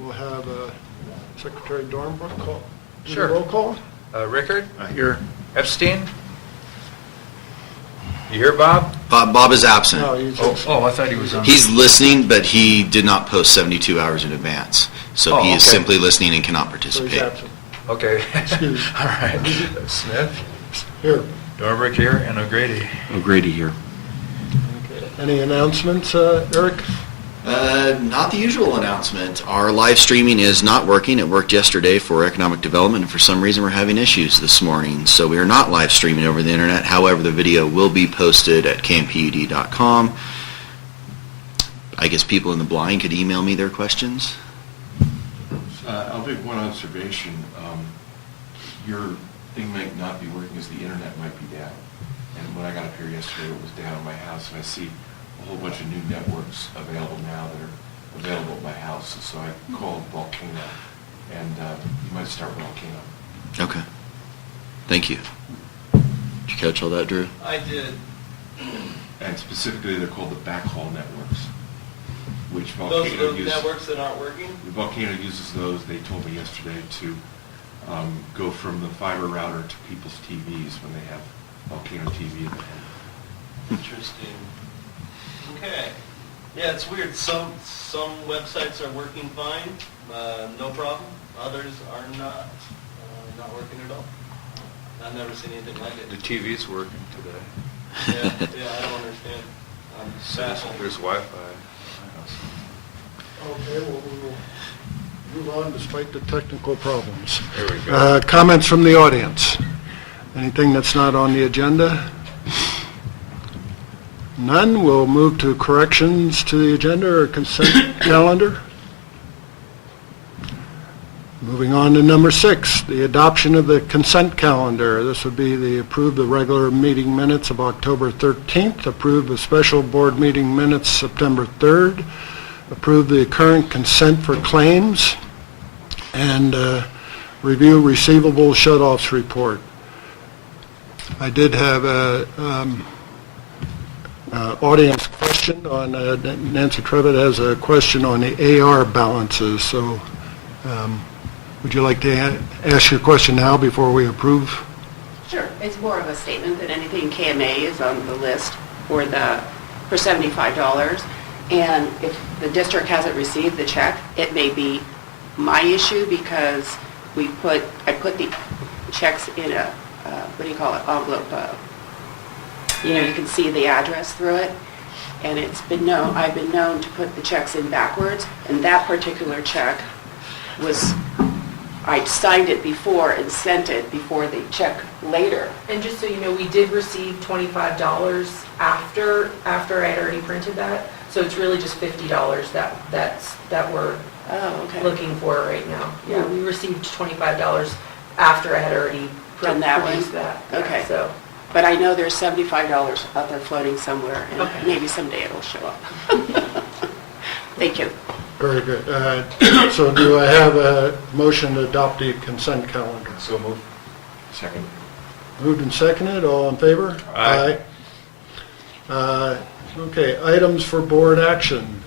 We'll have Secretary Dornbrook call. Sure. Roll call. Rickard? Here. Epstein? You here, Bob? Bob is absent. No, he's I thought he was on. He's listening, but he did not post 72 hours in advance. So Oh, he is okay. simply listening and cannot so participate. he's absent. Okay. Excuse. All right. Smith? Here. Dornbrook here, and O'Grady. O'Grady here. Okay. Any announcements, Eric? Not the usual announcement. Our live streaming is not working. It worked yesterday for economic development, and for some reason we're having issues this morning. So we are not live streaming over the internet. However, the video will be posted at KMPUD.com. I guess people in the blind could email me their questions. I'll make one observation. Your thing might not be working as the internet might be down. And when I got up here yesterday, it was down at my house, and I see a whole bunch of new networks available now that are available at my house. So I called Volcano, and you might start Volcano. Okay. Thank you. Did you catch all that, Drew? I did. And specifically, they're called the backhaul networks, which Those Volcano are the uses. networks that aren't working? Volcano uses those. They told me yesterday to go from the fiber router to people's TVs when they have Volcano TV in the home. Interesting. Okay. Yeah, it's weird. Some websites are working fine, no problem. Others are not working at all. I've never seen anything like The it. TV's working today. Yeah, I don't understand. I'm baffled. There's Wi-Fi. Okay, well, we will move on despite the technical problems. There we go. Comments from the audience? Anything that's not on the agenda? None. We'll move to corrections to the agenda or consent calendar. Moving on to number 6, the adoption of the consent calendar. This would be the approve the regular meeting minutes of October 13th, approve the special board meeting minutes September 3rd, approve the current consent for claims, and review receivable shutoffs report. I did have a audience question on, Nancy Trevitt has a question on the AR balances, so would you like to ask your question now before we approve? Sure. It's more of a statement than anything. KMA is on the list for $75. And if the district hasn't received the check, it may be my issue because I put the checks in a, envelope. You can see the address through it. And I've been known to put the checks in backwards. And that particular check I signed it before and sent it before the check later. And just so you know, we did receive $25 after I had already printed that. So it's really just $50 that we're looking for right now. Yeah, we received $25 after I had already Done that one? produced that. Yeah, Okay. So. But I know there's $75 out there floating somewhere, and Okay. maybe someday it'll show up. Thank you. Very good. So do I have a motion to adopt the consent calendar? So move. Second. Moved and seconded, all in favor? Aye. Okay, items for board action.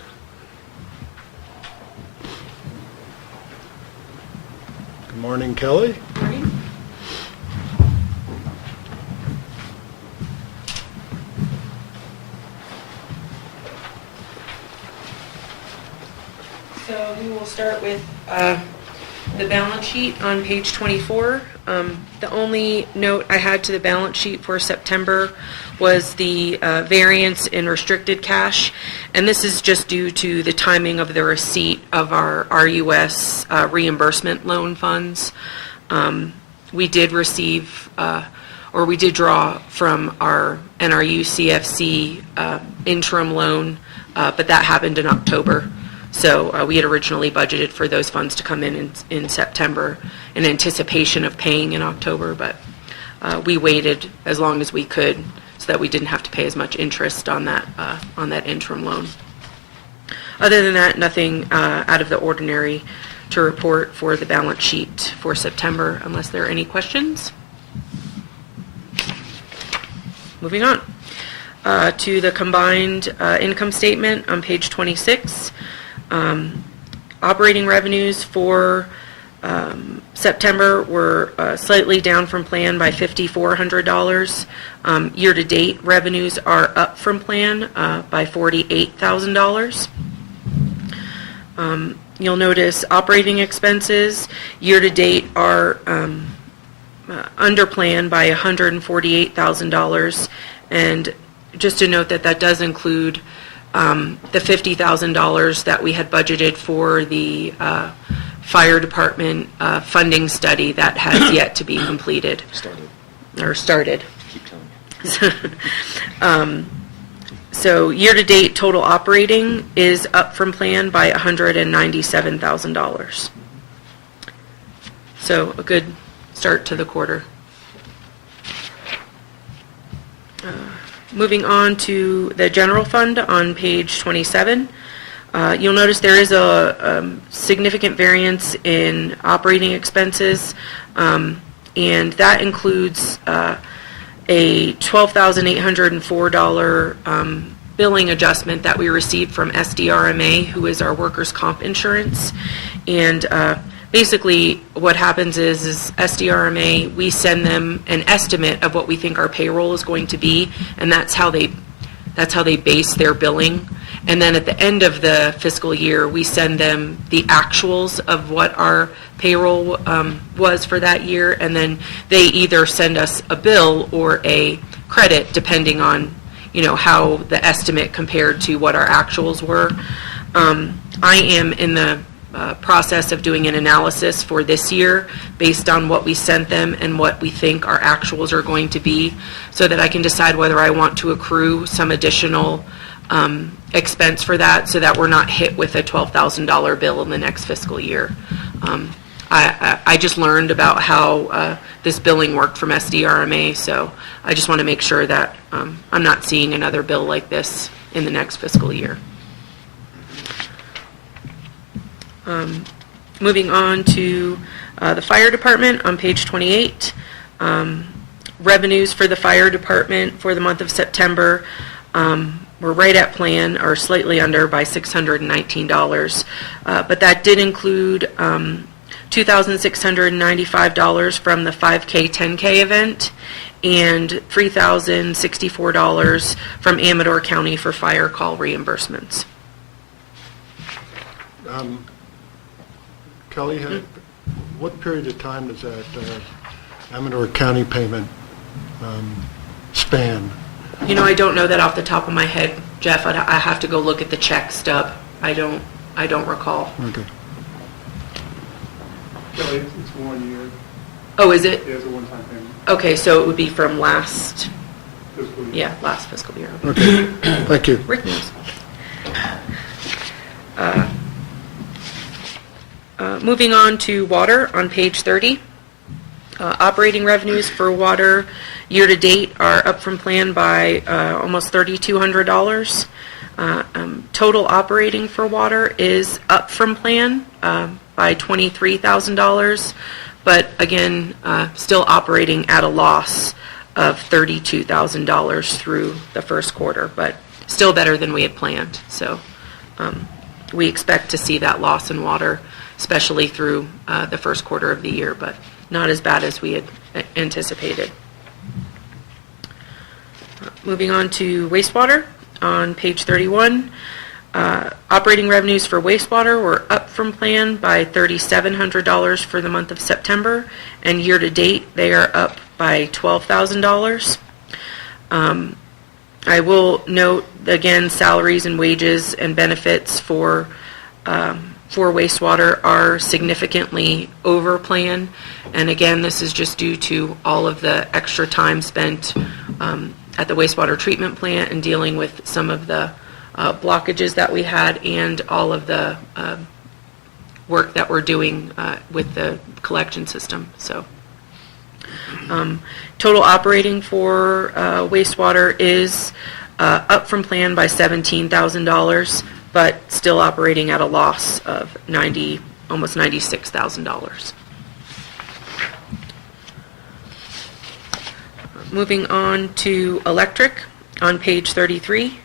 Good morning, Kelly. Morning. So we will start with the balance sheet on page 24. The only note I had to the balance sheet for September was the variance in restricted cash, and this is just due to the timing of the receipt of our RUS reimbursement loan funds. We did receive, or we did draw from our NRU CFC interim loan, but that happened in October. So we had originally budgeted for those funds to come in September in anticipation of paying in October, but we waited as long as we could so that we didn't have to pay as much interest on that interim loan. Other than that, nothing out of the ordinary to report for the balance sheet for September, unless there are any questions. Moving on to the combined income statement on page 26. Operating revenues for September were slightly down from plan by $5,400. Year-to-date revenues are up from plan by $48,000. You'll notice operating expenses year-to-date are under plan by $148,000. And just to note that that does include the $50,000 that we had budgeted for the fire department funding study that has yet to be completed. Started. Keep telling me. So year-to-date total operating is up from plan by $197,000. So a good start to the quarter. Moving on to the general fund on page 27. You'll notice there is a significant variance in operating expenses, and that includes a $12,804 billing adjustment that we received from SDRMA, who is our workers' comp insurance. And basically what happens is SDRMA, we send them an estimate of what we think our payroll is going to be, and that's how they base their billing. And then at the end of the fiscal year, we send them the actuals of what our payroll was for that year, and then they either send us a bill or a credit, depending on, how the estimate compared to what our actuals were. I am in the process of doing an analysis for this year based on what we sent them and what we think our actuals are going to be, so that I can decide whether I want to accrue some additional expense for that, so that we're not hit with a $12,000 bill in the next fiscal year. I just learned about how this billing worked from SDRMA, so I just want to make sure that I'm not seeing another bill like this in the next fiscal year. Moving on to the fire department on page 28. Revenues for the fire department for the month of September were right at plan, or slightly under by $619. But that did include $2,695 from the 5K, 10K event, and $3,064 from Amador County for fire call reimbursements. Kelly, what period of time does that Amador County payment span? I don't know that off the top of my head, Jeff. I have to go look at the check stub. I don't recall. Okay. Kelly, it's 1 year. Oh, is it? It's a one-time payment. Okay, so it would be from last Fiscal year. Yeah, last fiscal year. Okay, thank you. Rick knows. Moving on to water on page 30. Operating revenues for water year-to-date are up from plan by almost $3,200. Total operating for water is up from plan by $23,000, but again, still operating at a loss of $32,000 through the first quarter, but still better than we had planned. So we expect to see that loss in water, especially through the first quarter of the year, but not as bad as we had anticipated. Moving on to wastewater on page 31. Operating revenues for wastewater were up from plan by $3,700 for the month of September, and year-to-date they are up by $12,000. I will note, again, salaries and wages and benefits for wastewater are significantly over plan, and again, this is just due to all of the extra time spent at the wastewater treatment plant and dealing with some of the blockages that we had, and all of the work that we're doing with the collection system. So total operating for wastewater is up from plan by $17,000, but still operating at a loss of almost $96,000. Moving on to electric on page 33.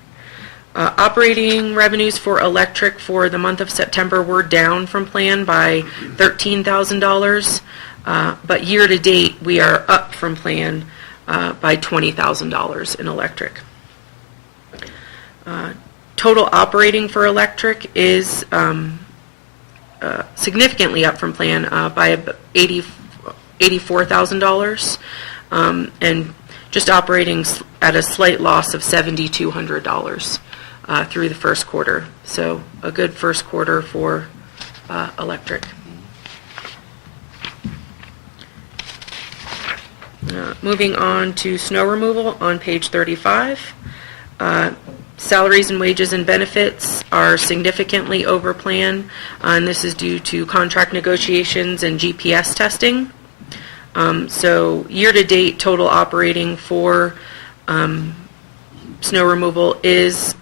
Operating revenues for electric for the month of September were down from plan by $13,000, but year-to-date, we are up from plan by $20,000 in electric. Total operating for electric is significantly up from plan by $84,000, and just operating at a slight loss of $7,200 through the first quarter. So a good first quarter for electric. Moving on to snow removal on page 35. Salaries and wages and benefits are significantly over plan, and this is due to contract negotiations and GPS testing. So year-to-date total operating for snow removal is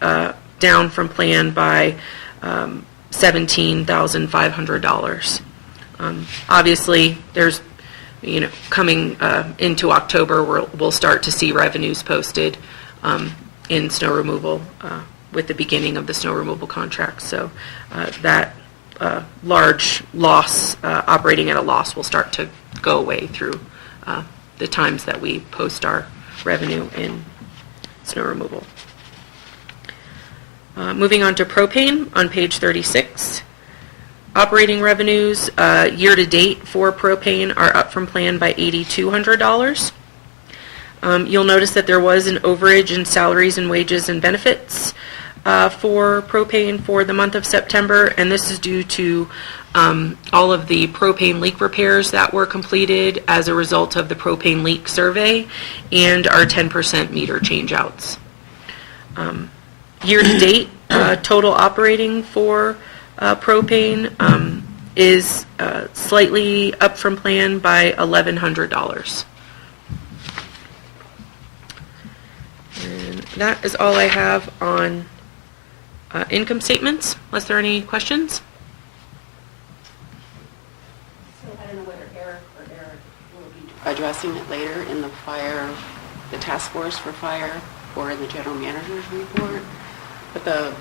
down from plan by $17,500. Obviously, there's, coming into October, we'll start to see revenues posted in snow removal with the beginning of the snow removal contract. So that large loss, operating at a loss, will start to go away through the times that we post our revenue in snow removal. Moving on to propane on page 36. Operating revenues year-to-date for propane are up from plan by $8,200. You'll notice that there was an overage in salaries and wages and benefits for propane for the month of September, and this is due to all of the propane leak repairs that were completed as a result of the propane leak survey and our 10% meter changeouts. Year-to-date, total operating for propane is slightly up from plan by $1,100. And that is all I have on income statements, unless there are any questions. So I don't know whether Eric will be addressing it later in the task force for fire, or in the general manager's report, but the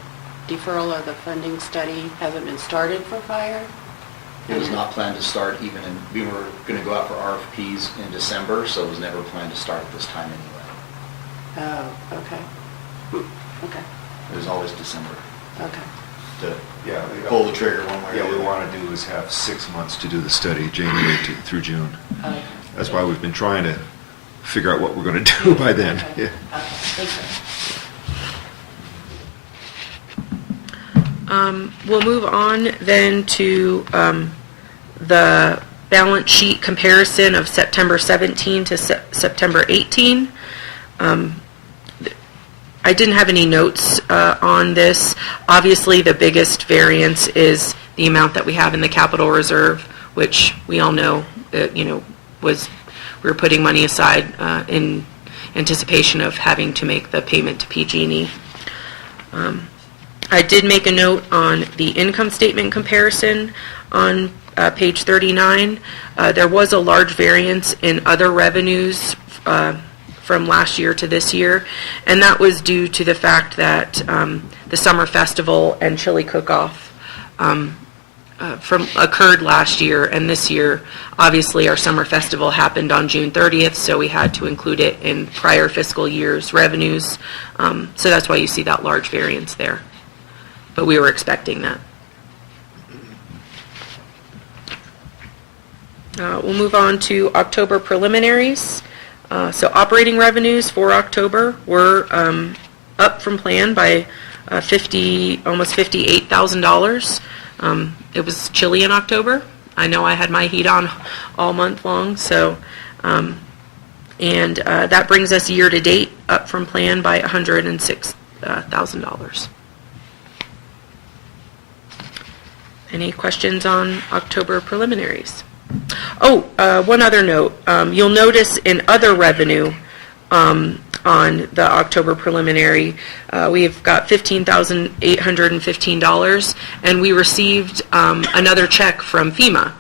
deferral of the funding study hasn't been started for fire. It was not planned to start we were going to go out for RFPs in December, so it was never planned to start at this time anyway. Oh, okay. Okay, It was always December okay. to Yeah, pull the trigger one way or Yeah, the what we other. want to do is have 6 months to do the study, January through June. Okay. That's why we've been trying to figure out what we're going to do by then. Okay. Yeah. Okay, thank you. We'll move on then to the balance sheet comparison of September 17 to September 18. I didn't have any notes on this. Obviously, the biggest variance is the amount that we have in the capital reserve, which we all know, we were putting money aside in anticipation of having to make the payment to PG&E. I did make a note on the income statement comparison on page 39. There was a large variance in other revenues from last year to this year, and that was due to the fact that the summer festival and chili cook-off occurred last year, and this year, obviously, our summer festival happened on June 30th, so we had to include it in prior fiscal year's revenues. So that's why you see that large variance there. But we were expecting that. We'll move on to October preliminaries. So operating revenues for October were up from plan by almost $58,000. It was chilly in October. I know I had my heat on all month long, so that brings us year to date up from plan by $106,000. Any questions on October preliminaries? Oh, one other note. You'll notice in other revenue on the October preliminary, we've got $15,815, and we received another check from FEMA.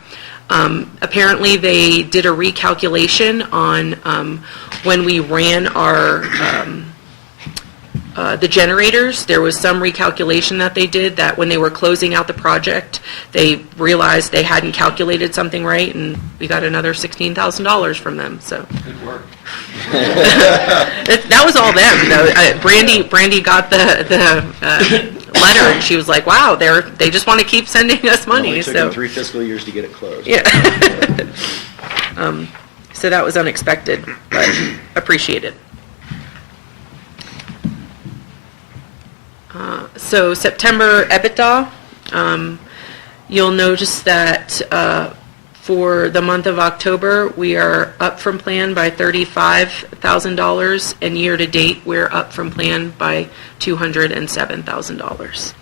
Apparently, they did a recalculation on when we ran our the generators, there was some recalculation that they did, that when they were closing out the project, they realized they hadn't calculated something right, and we got another $16,000 from them, so. Good work. That was all them, though. Brandy got the letter, and she was like, wow, they just want to keep sending us money, Only took so. them 3 fiscal years to get it closed. Yeah. So that was unexpected, but appreciated. So September EBITDA, you'll notice that for the month of October, we are up from plan by $35,000, and year-to-date, we're up from plan by $207,000.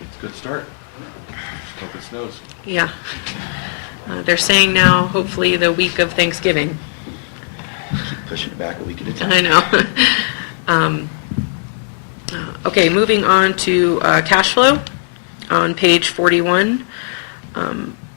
It's a good start. Just hope it snows. Yeah. They're saying now, hopefully, the week of Thanksgiving. Keep pushing it back a week at a time. I know. Okay, moving on to cash flow on page 41.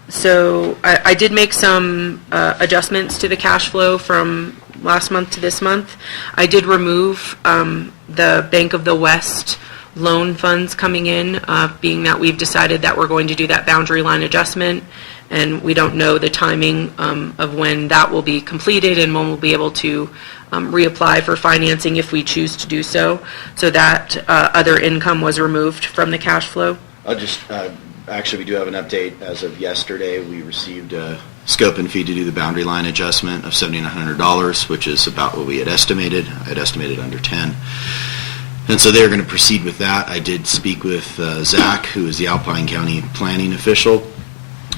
So I did make some adjustments to the cash flow from last month to this month. I did remove the Bank of the West loan funds coming in, being that we've decided that we're going to do that boundary line adjustment, and we don't know the timing of when that will be completed and when we'll be able to reapply for financing if we choose to do so. So that other income was removed from the cash flow. I'll just, actually, we do have an update. As of yesterday, we received a scope and fee to do the boundary line adjustment of $7,900, which is about what we had estimated. I had estimated under 10. And so they're going to proceed with that. I did speak with Zach, who is the Alpine County planning official,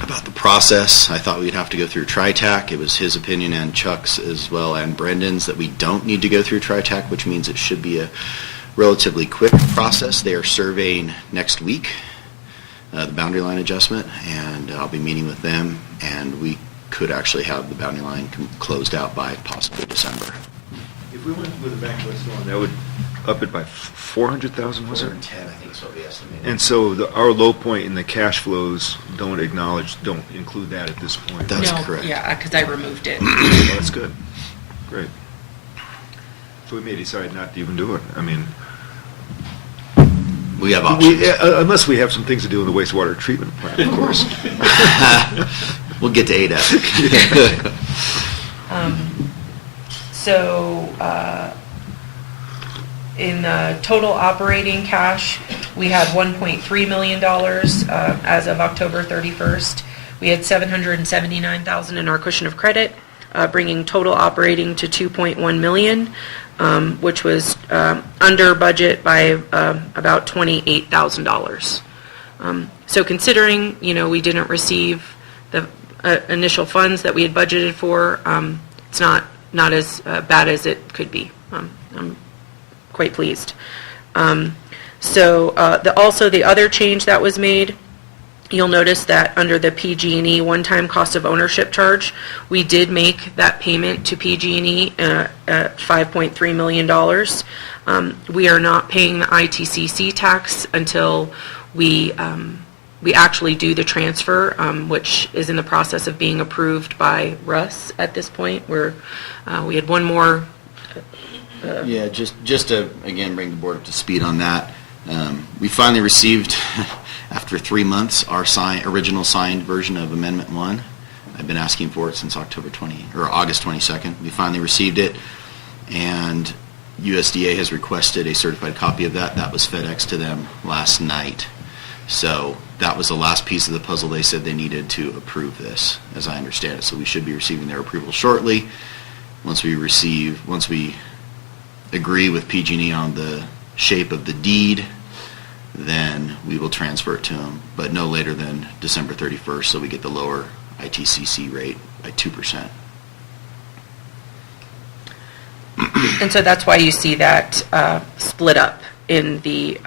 about the process. I thought we'd have to go through TriTac. It was his opinion and Chuck's as well, and Brendan's, that we don't need to go through TriTac, which means it should be a relatively quick process. They are surveying next week, the boundary line adjustment, and I'll be meeting with them, and we could actually have the boundary line closed out by possibly December. If we went with the Bank of West loan, that would up it by 400,000, was it? 10, I think is what we estimated. And so our low point in the cash flows don't include that at this point. That's No, correct. Yeah, because I removed it. Well, that's good. Great. So we may decide not to even do it. I mean, We have options. unless we have some things to do in the wastewater treatment plant, of course. We'll get to ADA. So in the total operating cash, we had $1.3 million as of October 31st. We had $779,000 in our cushion of credit, bringing total operating to $2.1 million, which was under budget by about $28,000. So considering, we didn't receive the initial funds that we had budgeted for, it's not as bad as it could be. I'm quite pleased. Also the other change that was made, you'll notice that under the PG&E one-time cost of ownership charge, we did make that payment to PG&E at $5.3 million. We are not paying the ITCC tax until we actually do the transfer, which is in the process of being approved by Russ at this point. We had one more. Yeah, just to, again, bring the board up to speed on that. We finally received, after 3 months, our original signed version of Amendment 1. I've been asking for it since August 22nd. We finally received it, and USDA has requested a certified copy of that. That was FedEx to them last night. So that was the last piece of the puzzle they said they needed to approve this, as I understand it. So we should be receiving their approval shortly. Once we agree with PG&E on the shape of the deed, then we will transfer it to them, but no later than December 31st, so we get the lower ITCC rate by 2%. And so that's why you see that split up in the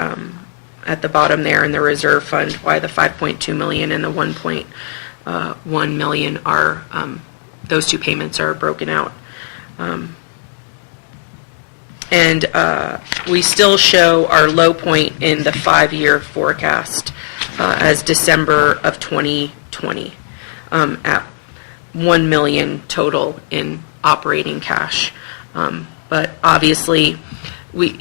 at the bottom there in the reserve fund, why the 5.2 million and the 1.1 million are those two payments are broken out. And we still show our low point in the 5-year forecast as December of 2020 at 1 million total in operating cash. But obviously, we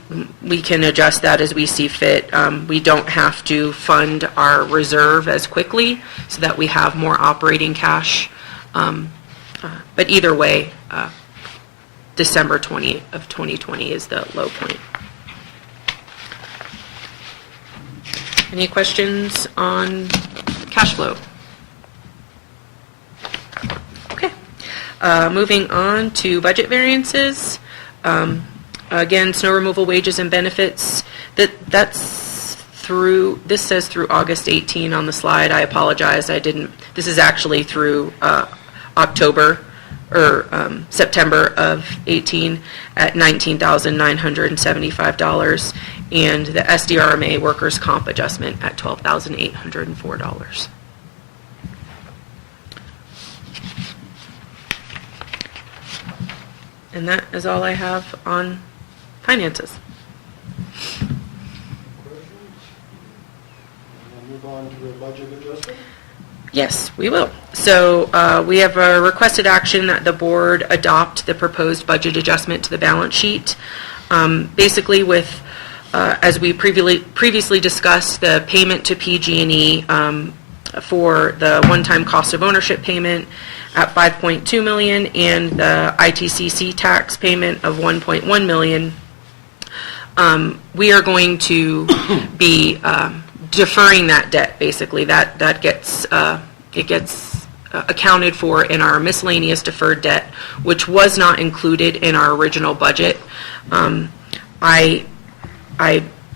can adjust that as we see fit. We don't have to fund our reserve as quickly so that we have more operating cash. But either way, December 20 of 2020 is the low point. Any questions on cash flow? Okay. Moving on to budget variances. Again, snow removal wages and benefits. This says through August 18 on the slide. I apologize. This is actually through October or September of 18 at $19,975, and the SDRMA workers' comp adjustment at $12,804. And that is all I have on finances. Questions? We'll move on to the budget adjustment. Yes, we will. So we have a requested action that the board adopt the proposed budget adjustment to the balance sheet. Basically with, as we previously discussed, the payment to PG&E for the one-time cost of ownership payment at $5.2 million and the ITCC tax payment of $1.1 million. We are going to be deferring that debt. Basically, that gets accounted for in our miscellaneous deferred debt, which was not included in our original budget. I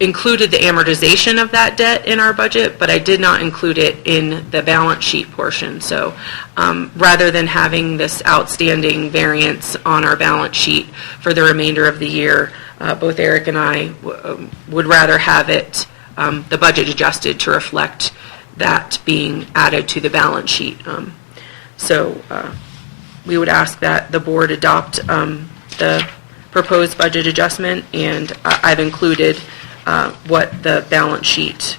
included the amortization of that debt in our budget, but I did not include it in the balance sheet portion. So rather than having this outstanding variance on our balance sheet for the remainder of the year, both Eric and I would rather have it, the budget adjusted to reflect that being added to the balance sheet. So we would ask that the board adopt the proposed budget adjustment, and I've included what the balance sheet,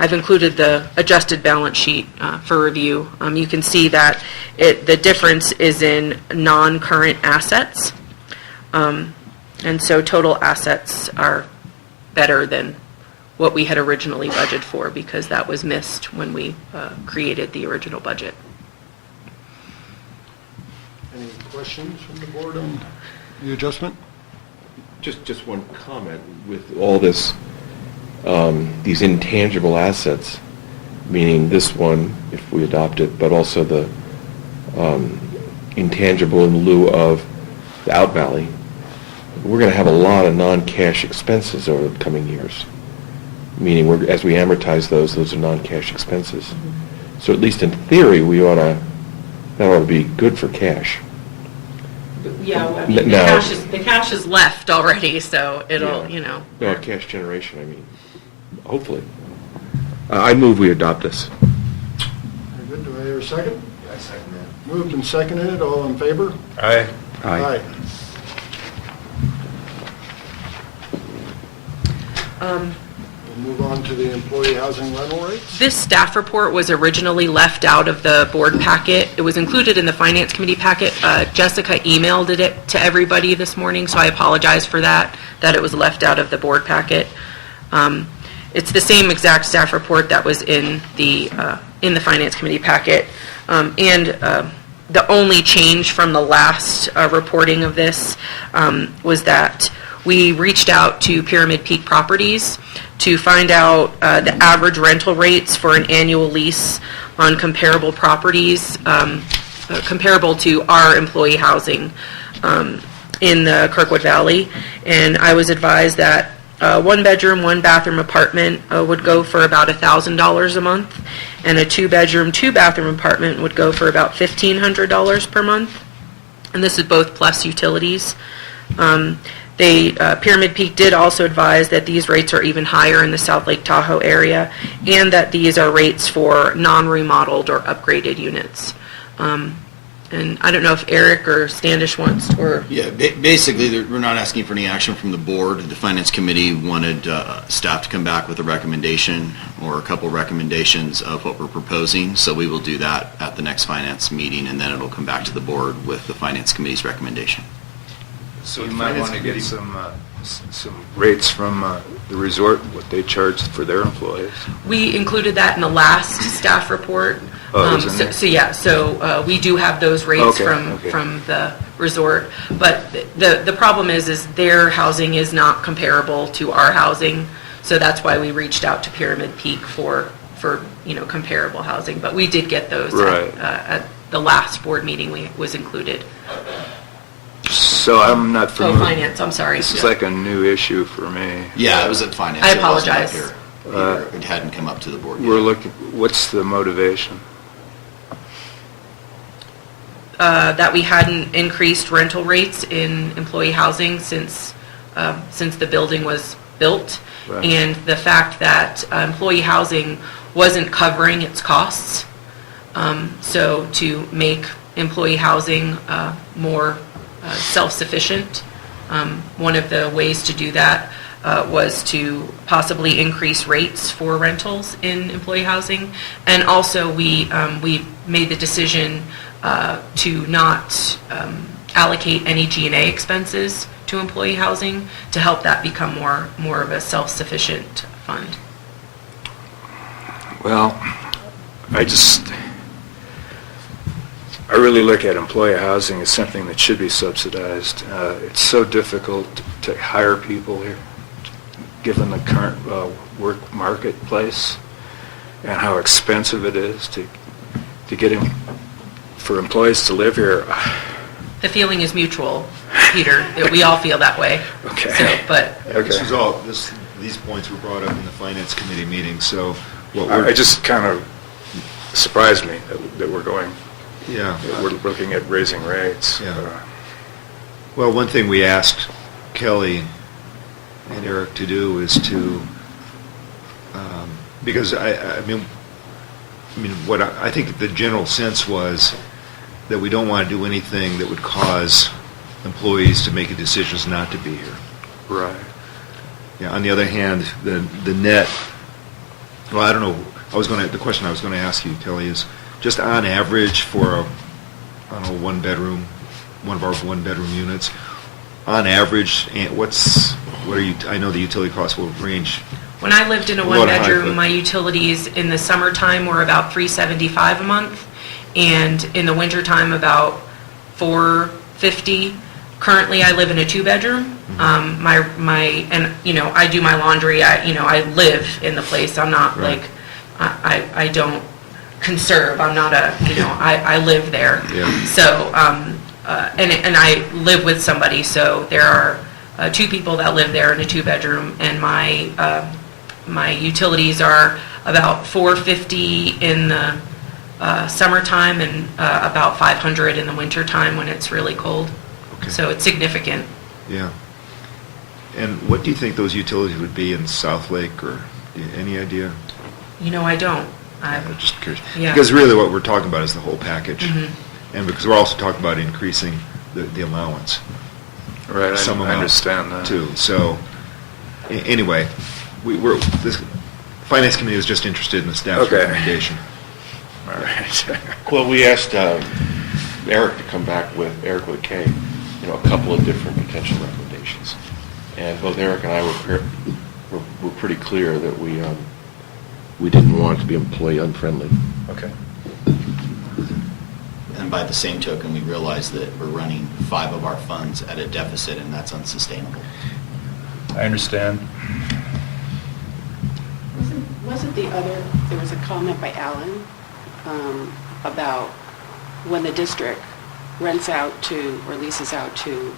I've included the adjusted balance sheet for review. You can see that the difference is in non-current assets, and so total assets are better than what we had originally budgeted for, because that was missed when we created the original budget. Any questions from the board on the adjustment? Just one comment with all this, these intangible assets, meaning this one, if we adopt it, but also the intangible in lieu of the Out Valley. We're going to have a lot of non-cash expenses over the coming years, meaning as we amortize those are non-cash expenses. Mm-hmm. So at least in theory, that ought to be good for cash. Yeah, I mean, the cash is left already, so it'll, No, cash generation, I mean, hopefully. I move we adopt this. Very good. Do I hear a second? I second that. Moved and seconded. All in favor? Aye. Aye. We'll move on to the employee housing rental rates. This staff report was originally left out of the board packet. It was included in the finance committee packet. Jessica emailed it to everybody this morning, so I apologize for that it was left out of the board packet. It's the same exact staff report that was in the finance committee packet. The only change from the last reporting of this was that we reached out to Pyramid Peak Properties to find out the average rental rates for an annual lease on comparable properties, comparable to our employee housing in the Kirkwood Valley. And I was advised that one bedroom, one bathroom apartment would go for about $1,000 a month, and a two bedroom, two bathroom apartment would go for about $1,500 per month. And this is both plus utilities. Pyramid Peak did also advise that these rates are even higher in the South Lake Tahoe area, and that these are rates for non-remodeled or upgraded units. And I don't know if Eric or Standish wants, or, Yeah, basically, we're not asking for any action from the board. The Finance Committee wanted staff to come back with a recommendation or a couple recommendations of what we're proposing, so we will do that at the next Finance meeting, and then it'll come back to the board with the Finance Committee's recommendation. So You the might finance want to get committee- some rates from the resort, what they charge for their employees. we included that in the last staff report. Oh, it was in there? So we do have those rates Okay, okay. from the resort. But the problem is their housing is not comparable to our housing. So that's why we reached out to Pyramid Peak for comparable housing. But we did get those Right. at the last board meeting was included. So I'm not Oh, familiar. finance, I'm sorry. This is like a new issue for me. Yeah, it was at Finance. I It wasn't up apologize. here. Either. It hadn't come up to the board yet. We're looking, what's the motivation? That we hadn't increased rental rates in employee housing since the building was built. Right. And the fact that employee housing wasn't covering its costs. So to make employee housing more self-sufficient, one of the ways to do that was to possibly increase rates for rentals in employee housing. And also, we made the decision to not allocate any G&A expenses to employee housing to help that become more of a self-sufficient fund. Well, I really look at employee housing as something that should be subsidized. It's so difficult to hire people here, given the current work marketplace and how expensive it is to get in, for employees to live here. The feeling is mutual, Peter. That we all feel that way. Okay. So, but This was Okay. these points were brought up in the finance committee meeting, so what It we're, just kind of surprised me that we're going, yeah. that we're looking at raising rates. Yeah. Well, one thing we asked Kelly and Eric to do is to, because I mean, what I think the general sense was that we don't want to do anything that would cause employees to make decisions not to be here. Right. Yeah, on the other hand, the net, well, I don't know, the question I was going to ask you, Kelly, is just on average for one of our one-bedroom units, on average, I know the utility costs will range. when I lived in a A lot high, one-bedroom, but- my utilities in the summertime were about $375 a month, and in the wintertime about $450. Currently, I live in a two-bedroom. I do my laundry. I live in the place. I'm not Right. I don't conserve. I'm not I live there. Yeah. So, and I live with somebody. So there are two people that live there in a two-bedroom, and my utilities are about $450 in the summertime and about $500 in the wintertime when it's really cold. Okay. So it's significant. Yeah. And what do you think those utilities would be in South Lake, or any idea? I don't. I'm just curious. Yeah. Because really what we're talking about is the whole package. Mhm. And because we're also talking about increasing the allowance. Right, Some I amount, understand that. Too. So, anyway, this Finance Committee was just interested in the staff's Okay. recommendation. All right. Well, we asked Eric to come back with, Eric with a K, a couple of different potential recommendations. And both Eric and I were pretty clear that we didn't want it to be employee unfriendly. Okay. And by the same token, we realize that we're running 5 of our funds at a deficit, and that's unsustainable. I understand. Wasn't there was a comment by Alan about when the district rents out to, or leases out to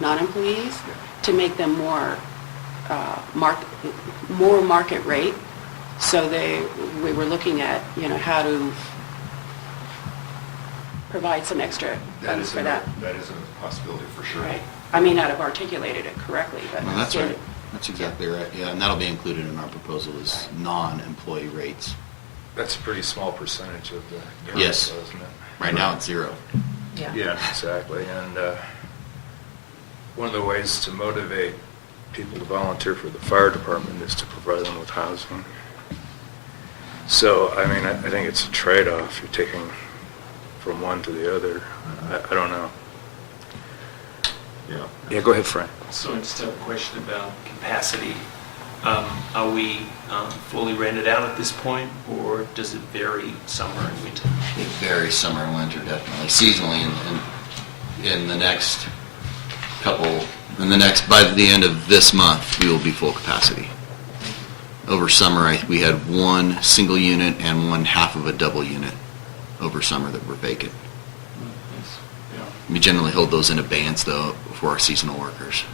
non-employees, to make them more market rate. So we were looking at, how to provide some extra funds for that. That is a possibility for sure. Right. I may not have articulated it correctly, but. Well, that's right. That's exactly right. Yeah, and that'll be included in our proposal as non-employee rates. That's a pretty small percentage of the units, Yes. though, isn't it? Right now, it's 0. Yeah, exactly. And one of the ways to motivate people to volunteer for the fire department is to provide them with housing. So, I mean, I think it's a trade-off. You're taking from one to the other. I don't know. Yeah. Yeah, go ahead, Frank. So just a question about capacity. Are we fully rented out at this point, or does it vary summer and winter? It varies summer and winter, definitely. Seasonally, in the next by the end of this month, we will be full capacity. Over summer, we had one single unit and one half of a double unit over summer that were vacant. We generally hold those in abeyance, though, for our seasonal workers.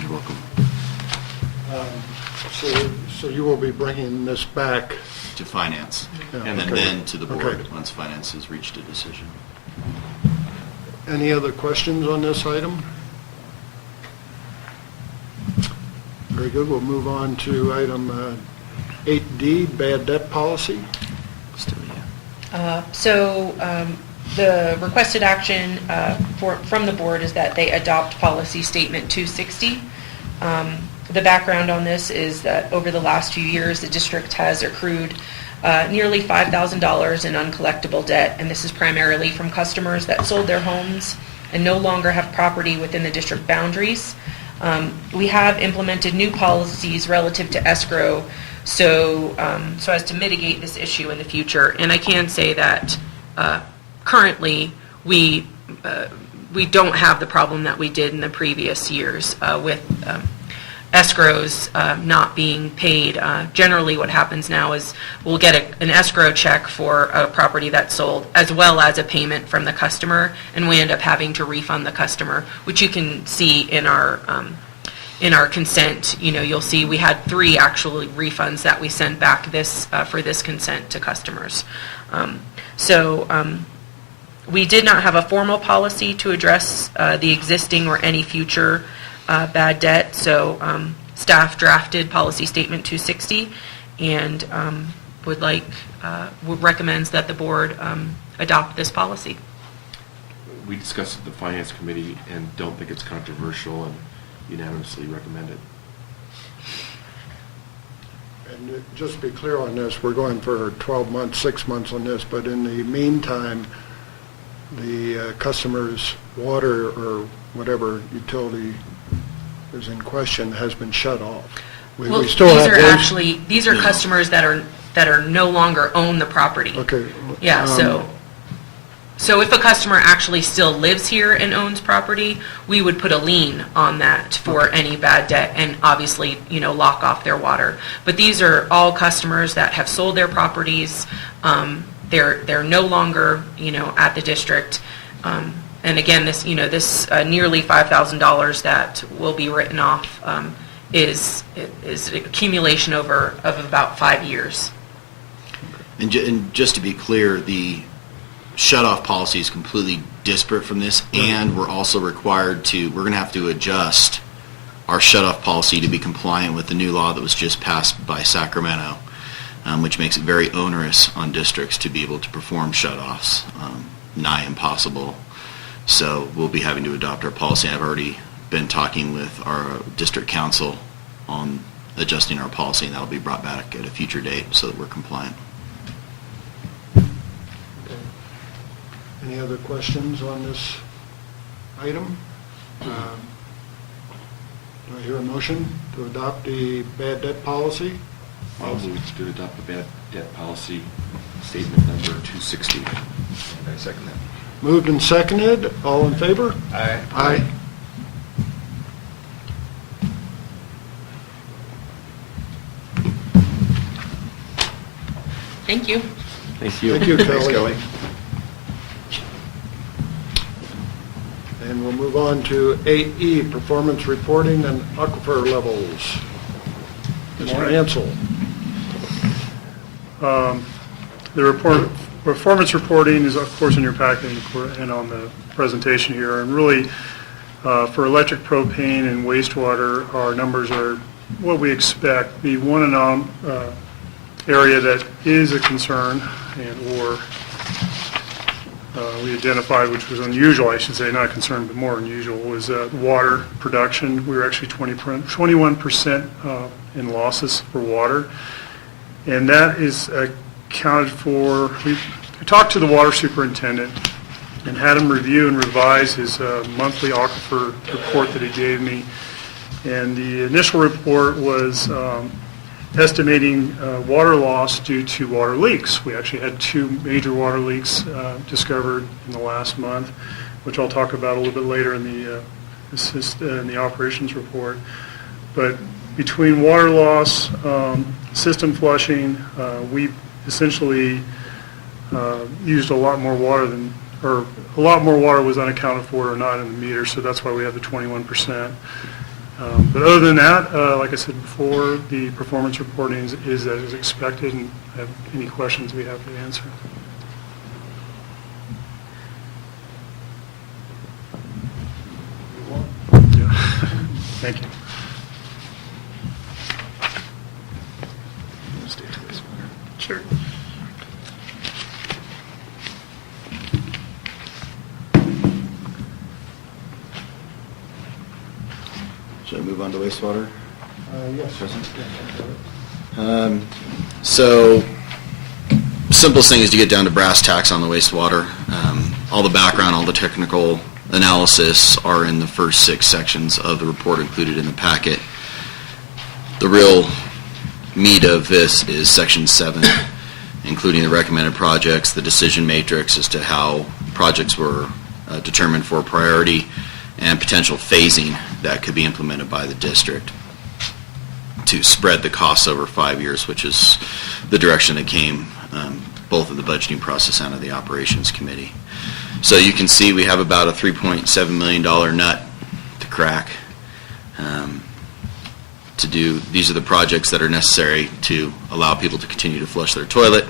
You're welcome. So you will be bringing this back? To finance, Yeah, and okay. then to the board, Okay. once finance has reached a decision. Any other questions on this item? Very good. We'll move on to item 8D, bad debt policy. Still, yeah. The requested action from the board is that they adopt policy statement 260. The background on this is that over the last few years, the district has accrued nearly $5,000 in uncollectible debt, and this is primarily from customers that sold their homes and no longer have property within the district boundaries. We have implemented new policies relative to escrow so as to mitigate this issue in the future. And I can say that currently we don't have the problem that we did in the previous years with escrows not being paid. Generally what happens now is we'll get an escrow check for a property that's sold as well as a payment from the customer, and we end up having to refund the customer, which you can see in our consent. You'll see we had 3 actually refunds that we sent back for this consent to customers. We did not have a formal policy to address the existing or any future bad debt, so staff drafted policy statement 260 and recommends that the board adopt this policy. We discussed it at the finance committee and don't think it's controversial and unanimously recommend it. And just to be clear on this, we're going for 12 months, 6 months on this, but in the meantime, the customer's water or whatever utility is in question has been shut off. Well, We still these have are those- actually, these are customers that are no longer own the property. Okay. Yeah, so if a customer actually still lives here and owns property, we would put a lien on that for any bad debt and obviously, lock off their water. But these are all customers that have sold their properties. They're no longer, at the district. And again, this nearly $5,000 that will be written off is an accumulation of about 5 years. And just to be clear, the shut-off policy is completely disparate from this, and we're also we're going to have to adjust our shut-off policy to be compliant with the new law that was just passed by Sacramento, which makes it very onerous on districts to be able to perform shut-offs, nigh impossible. So we'll be having to adopt our policy. I've already been talking with our district council on adjusting our policy, and that'll be brought back at a future date so that we're compliant. Any other questions on this item? Do I hear a motion to adopt the bad debt policy? I'll move to adopt the bad debt policy statement number 260. And I second that. Moved and seconded. All in favor? Aye. Aye. Thank you. Thank you. Thank you, Thanks, Kelly. Kelly. And we'll move on to 8E, performance reporting and aquifer levels. Mr. Ansel. The performance reporting is, of course, in your packet and on the presentation here. And really, for electric, propane, and wastewater, our numbers are what we expect. The one area that is a concern and/or we identified, which was unusual, I should say, not concerned, but more unusual, was water production. We were actually 21% in losses for water. And that is accounted for. We talked to the water superintendent and had him review and revise his monthly aquifer report that he gave me. And the initial report was estimating water loss due to water leaks. We actually had 2 major water leaks discovered in the last month, which I'll talk about a little bit later in the operations report. But between water loss, system flushing, we essentially used a lot more water than, or a lot more water was unaccounted for or not in the meter, so that's why we have the 21%. But other than that, like I said before, the performance reporting is as expected, and have any questions we have to answer. Yeah. Thank you. Sure. Should I move on to wastewater? Yes. So, simplest thing is to get down to brass tacks on the wastewater. All the background, all the technical analysis are in the first 6 sections of the report included in the packet. The real meat of this is section 7, including the recommended projects, the decision matrix as to how projects were determined for priority, and potential phasing that could be implemented by the district to spread the costs over 5 years, which is the direction that came both of the budgeting process and of the operations committee. So you can see we have about a $3.7 million nut to crack to do. These are the projects that are necessary to allow people to continue to flush their toilet,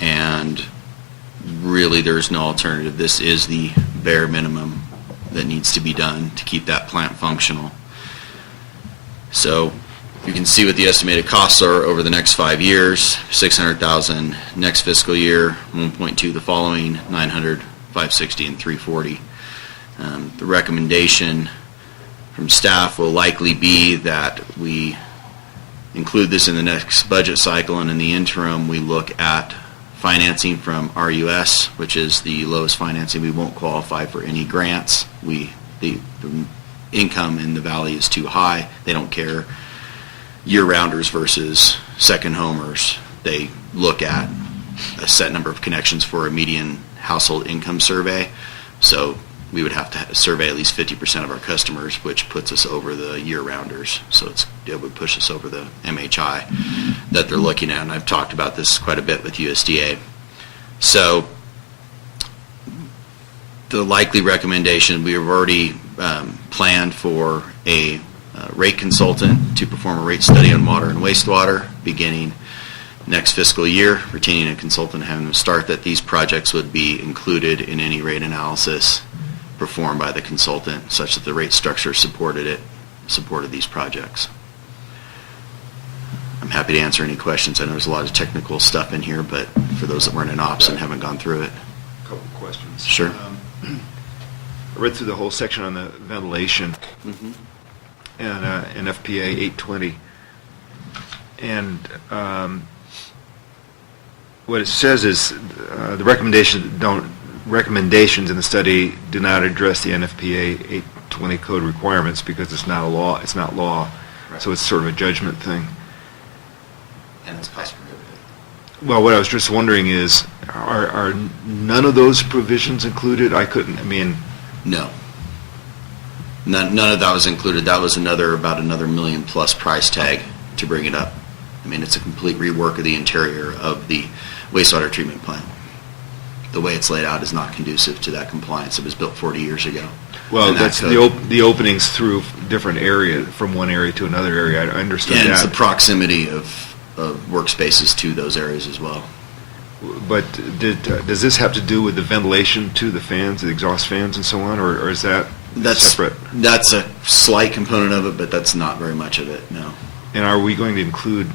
and really there's no alternative. This is the bare minimum that needs to be done to keep that plant functional. So you can see what the estimated costs are over the next 5 years: $600,000 next fiscal year, 1.2 the following, 900, 560, and 340. The recommendation from staff will likely be that we include this in the next budget cycle, and in the interim we look at financing from RUS, which is the lowest financing. We won't qualify for any grants. The income in the valley is too high. They don't care year-rounders versus second homers. They look at a set number of connections for a median household income survey. So we would have to survey at least 50% of our customers, which puts us over the year-rounders. So it would push us over the MHI that they're looking at. And I've talked about this quite a bit with USDA. So the likely recommendation, we have already planned for a rate consultant to perform a rate study on water and wastewater beginning next fiscal year, retaining a consultant, having them start that. These projects would be included in any rate analysis performed by the consultant, such that the rate structure supported these projects. I'm happy to answer any questions. I know there's a lot of technical stuff in here, but for those that weren't in ops and haven't gone through it. A couple of questions. Sure. I read through the whole section on the ventilation and FPA 820. And what it says is the recommendations in the study do not address the NFPA 820 code requirements because it's not a law. It's not law, Right. So it's sort of a judgment thing. And it's cost prohibitive. Well, what I was just wondering is, are none of those provisions included? No. None of that was included. That was about another $1 million plus price tag to bring it up. I mean, it's a complete rework of the interior of the wastewater treatment plant. The way it's laid out is not conducive to that compliance. It was built 40 years ago. Well, And that's the openings through different area, from one area to another area. I understand and that. it's the proximity of workspaces to those areas as well. But does this have to do with the ventilation to the fans, the exhaust fans and so on, or is that separate? That's a slight component of it, but that's not very much of it, no. And are we going to include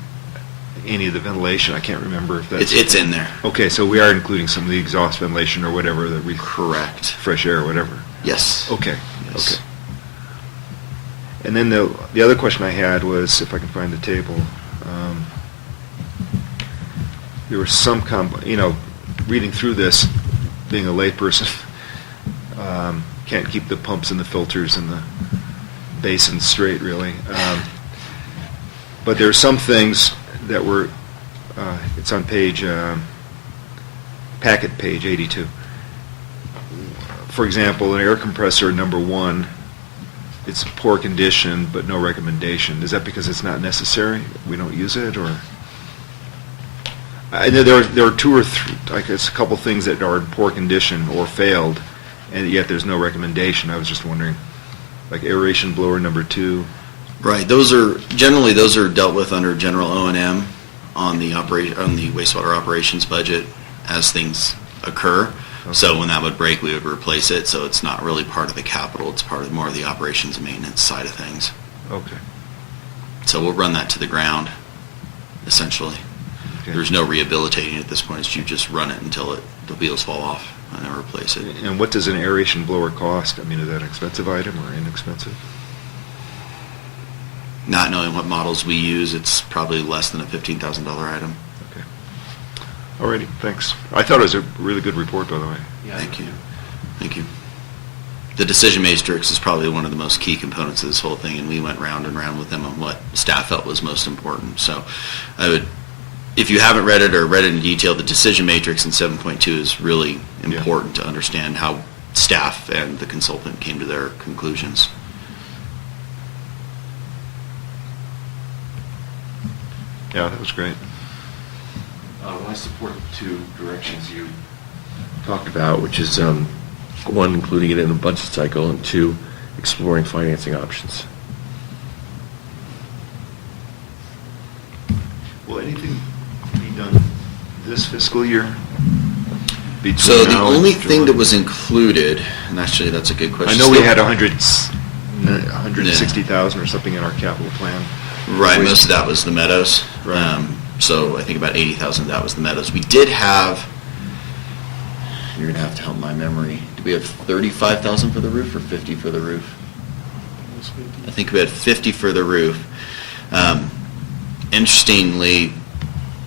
any of the ventilation. I can't remember if that's... It's in there. Okay, so we are including some of the exhaust ventilation or whatever, that we... Correct. Fresh air or whatever. Yes. Okay, Yes. okay. And then the other question I had was, if I can find the table, there was some, reading through this, being a layperson, can't keep the pumps and the filters and the basins straight, really. But there are some things that were, it's on packet page 82. For example, an air compressor number 1, it's poor condition but no recommendation. Is that because it's not necessary? We don't use it, or? I know there are 2 or 3, I guess a couple things that are in poor condition or failed, and yet there's no recommendation. I was just wondering, like aeration blower number 2. Right. Those are dealt with under general O&M on the wastewater operations budget as things occur. Okay. So when that would break, we would replace it. So it's not really part of the capital. It's part of more of the operations and maintenance side of things. Okay. So we'll run that to the ground, essentially. Okay. There's no rehabilitating at this point. It's you just run it until the wheels fall off and then replace it. And what does an aeration blower cost? I mean, is that an expensive item or inexpensive? Not knowing what models we use, it's probably less than a $15,000 item. Okay. Alrighty, thanks. I thought it was a really good report, by the way. Thank you. Thank you. The decision matrix is probably one of the most key components of this whole thing, and we went round and round with them on what staff felt was most important. So I would, if you haven't read it or read it in detail, the decision matrix in 7.2 is really important to understand how staff and the consultant came to their conclusions. Yeah, that was great. Well, I support the 2 directions you talked about, which is 1, including it in a budget cycle, and 2, exploring financing options. Will anything be done this fiscal year? Between So the now and only July? thing that was included, and actually that's a good I question. know we Still- had 160,000 or something in our capital plan. Right, most of that was the Meadows. Right. So I think about 80,000 of that was the Meadows. We did have, you're going to have to help my memory, did we have 35,000 for the roof or 50 for the roof? I think we had 50 for the roof. Interestingly,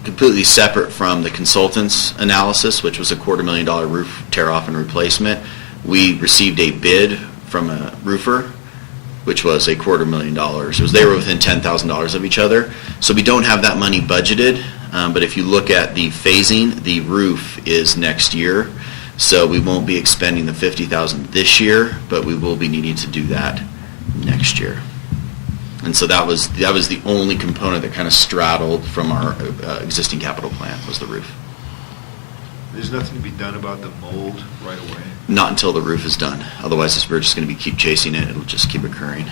completely separate from the consultant's analysis, which was a $250,000 roof tear-off and replacement, we received a bid from a roofer, which was $250,000. They were within $10,000 of each other. So we don't have that money budgeted, but if you look at the phasing, the roof is next year. So we won't be expending the $50,000 this year, but we will be needing to do that next year. And so that was the only component that kind of straddled from our existing capital plan, was the roof. There's nothing to be done about the mold right away? Not until the roof is done. Otherwise, we're just going to keep chasing it. It'll just keep occurring.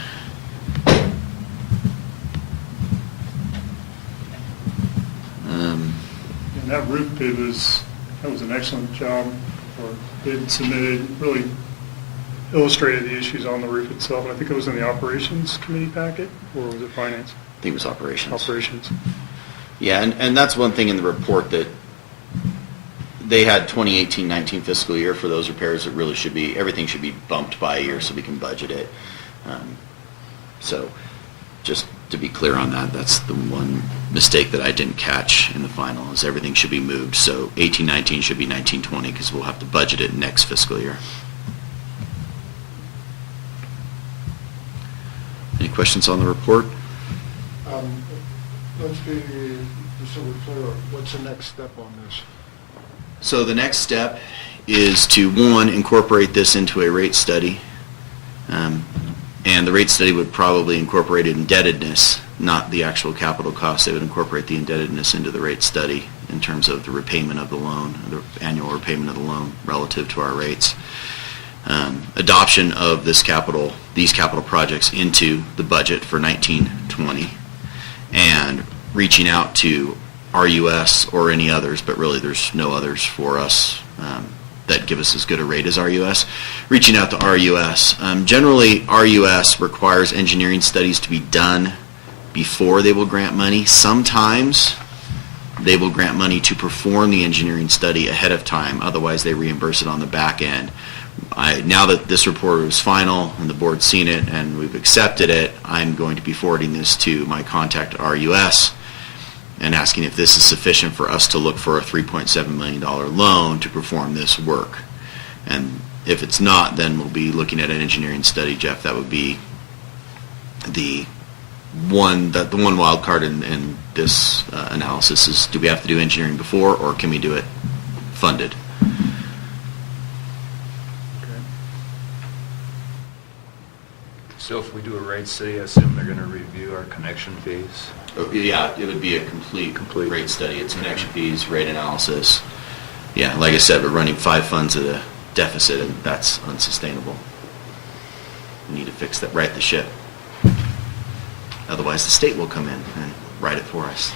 And that roof bid that was an excellent job, or bid submitted, really illustrated the issues on the roof itself. And I think it was in the operations committee packet, or was it finance? I think it was operations. Operations. Yeah, and that's one thing in the report, that they had 2018-19 fiscal year for those repairs. It really should be, everything should be bumped by a year so we can budget it. So just to be clear on that, that's the one mistake that I didn't catch in the final, is everything should be moved. So 18-19 should be 19-20, because we'll have to budget it next fiscal year. Any questions on the report? Let's be, just so we're clear, what's the next step on this? So the next step is to, 1, incorporate this into a rate study. And the rate study would probably incorporate indebtedness, not the actual capital cost. They would incorporate the indebtedness into the rate study in terms of the repayment of the loan, the annual repayment of the loan relative to our rates. Adoption of these capital projects into the budget for 19-20, and reaching out to RUS or any others, but really there's no others for us that give us as good a rate as RUS. Reaching out to RUS. Generally, RUS requires engineering studies to be done before they will grant money. Sometimes they will grant money to perform the engineering study ahead of time. Otherwise, they reimburse it on the back end. Now that this report is final and the board's seen it and we've accepted it, I'm going to be forwarding this to my contact at RUS and asking if this is sufficient for us to look for a $3.7 million loan to perform this work. And if it's not, then we'll be looking at an engineering study, Jeff. That would be the one wild card in this analysis is, do we have to do engineering before, or can we do it funded? So if we do a rate study, I assume they're going to review our connection fees? Yeah, it would be a complete rate study. It's connection fees, rate analysis. Yeah, like I said, we're running 5 funds at a deficit, and that's unsustainable. We need to fix that, right the ship. Otherwise, the state will come in and write it for us.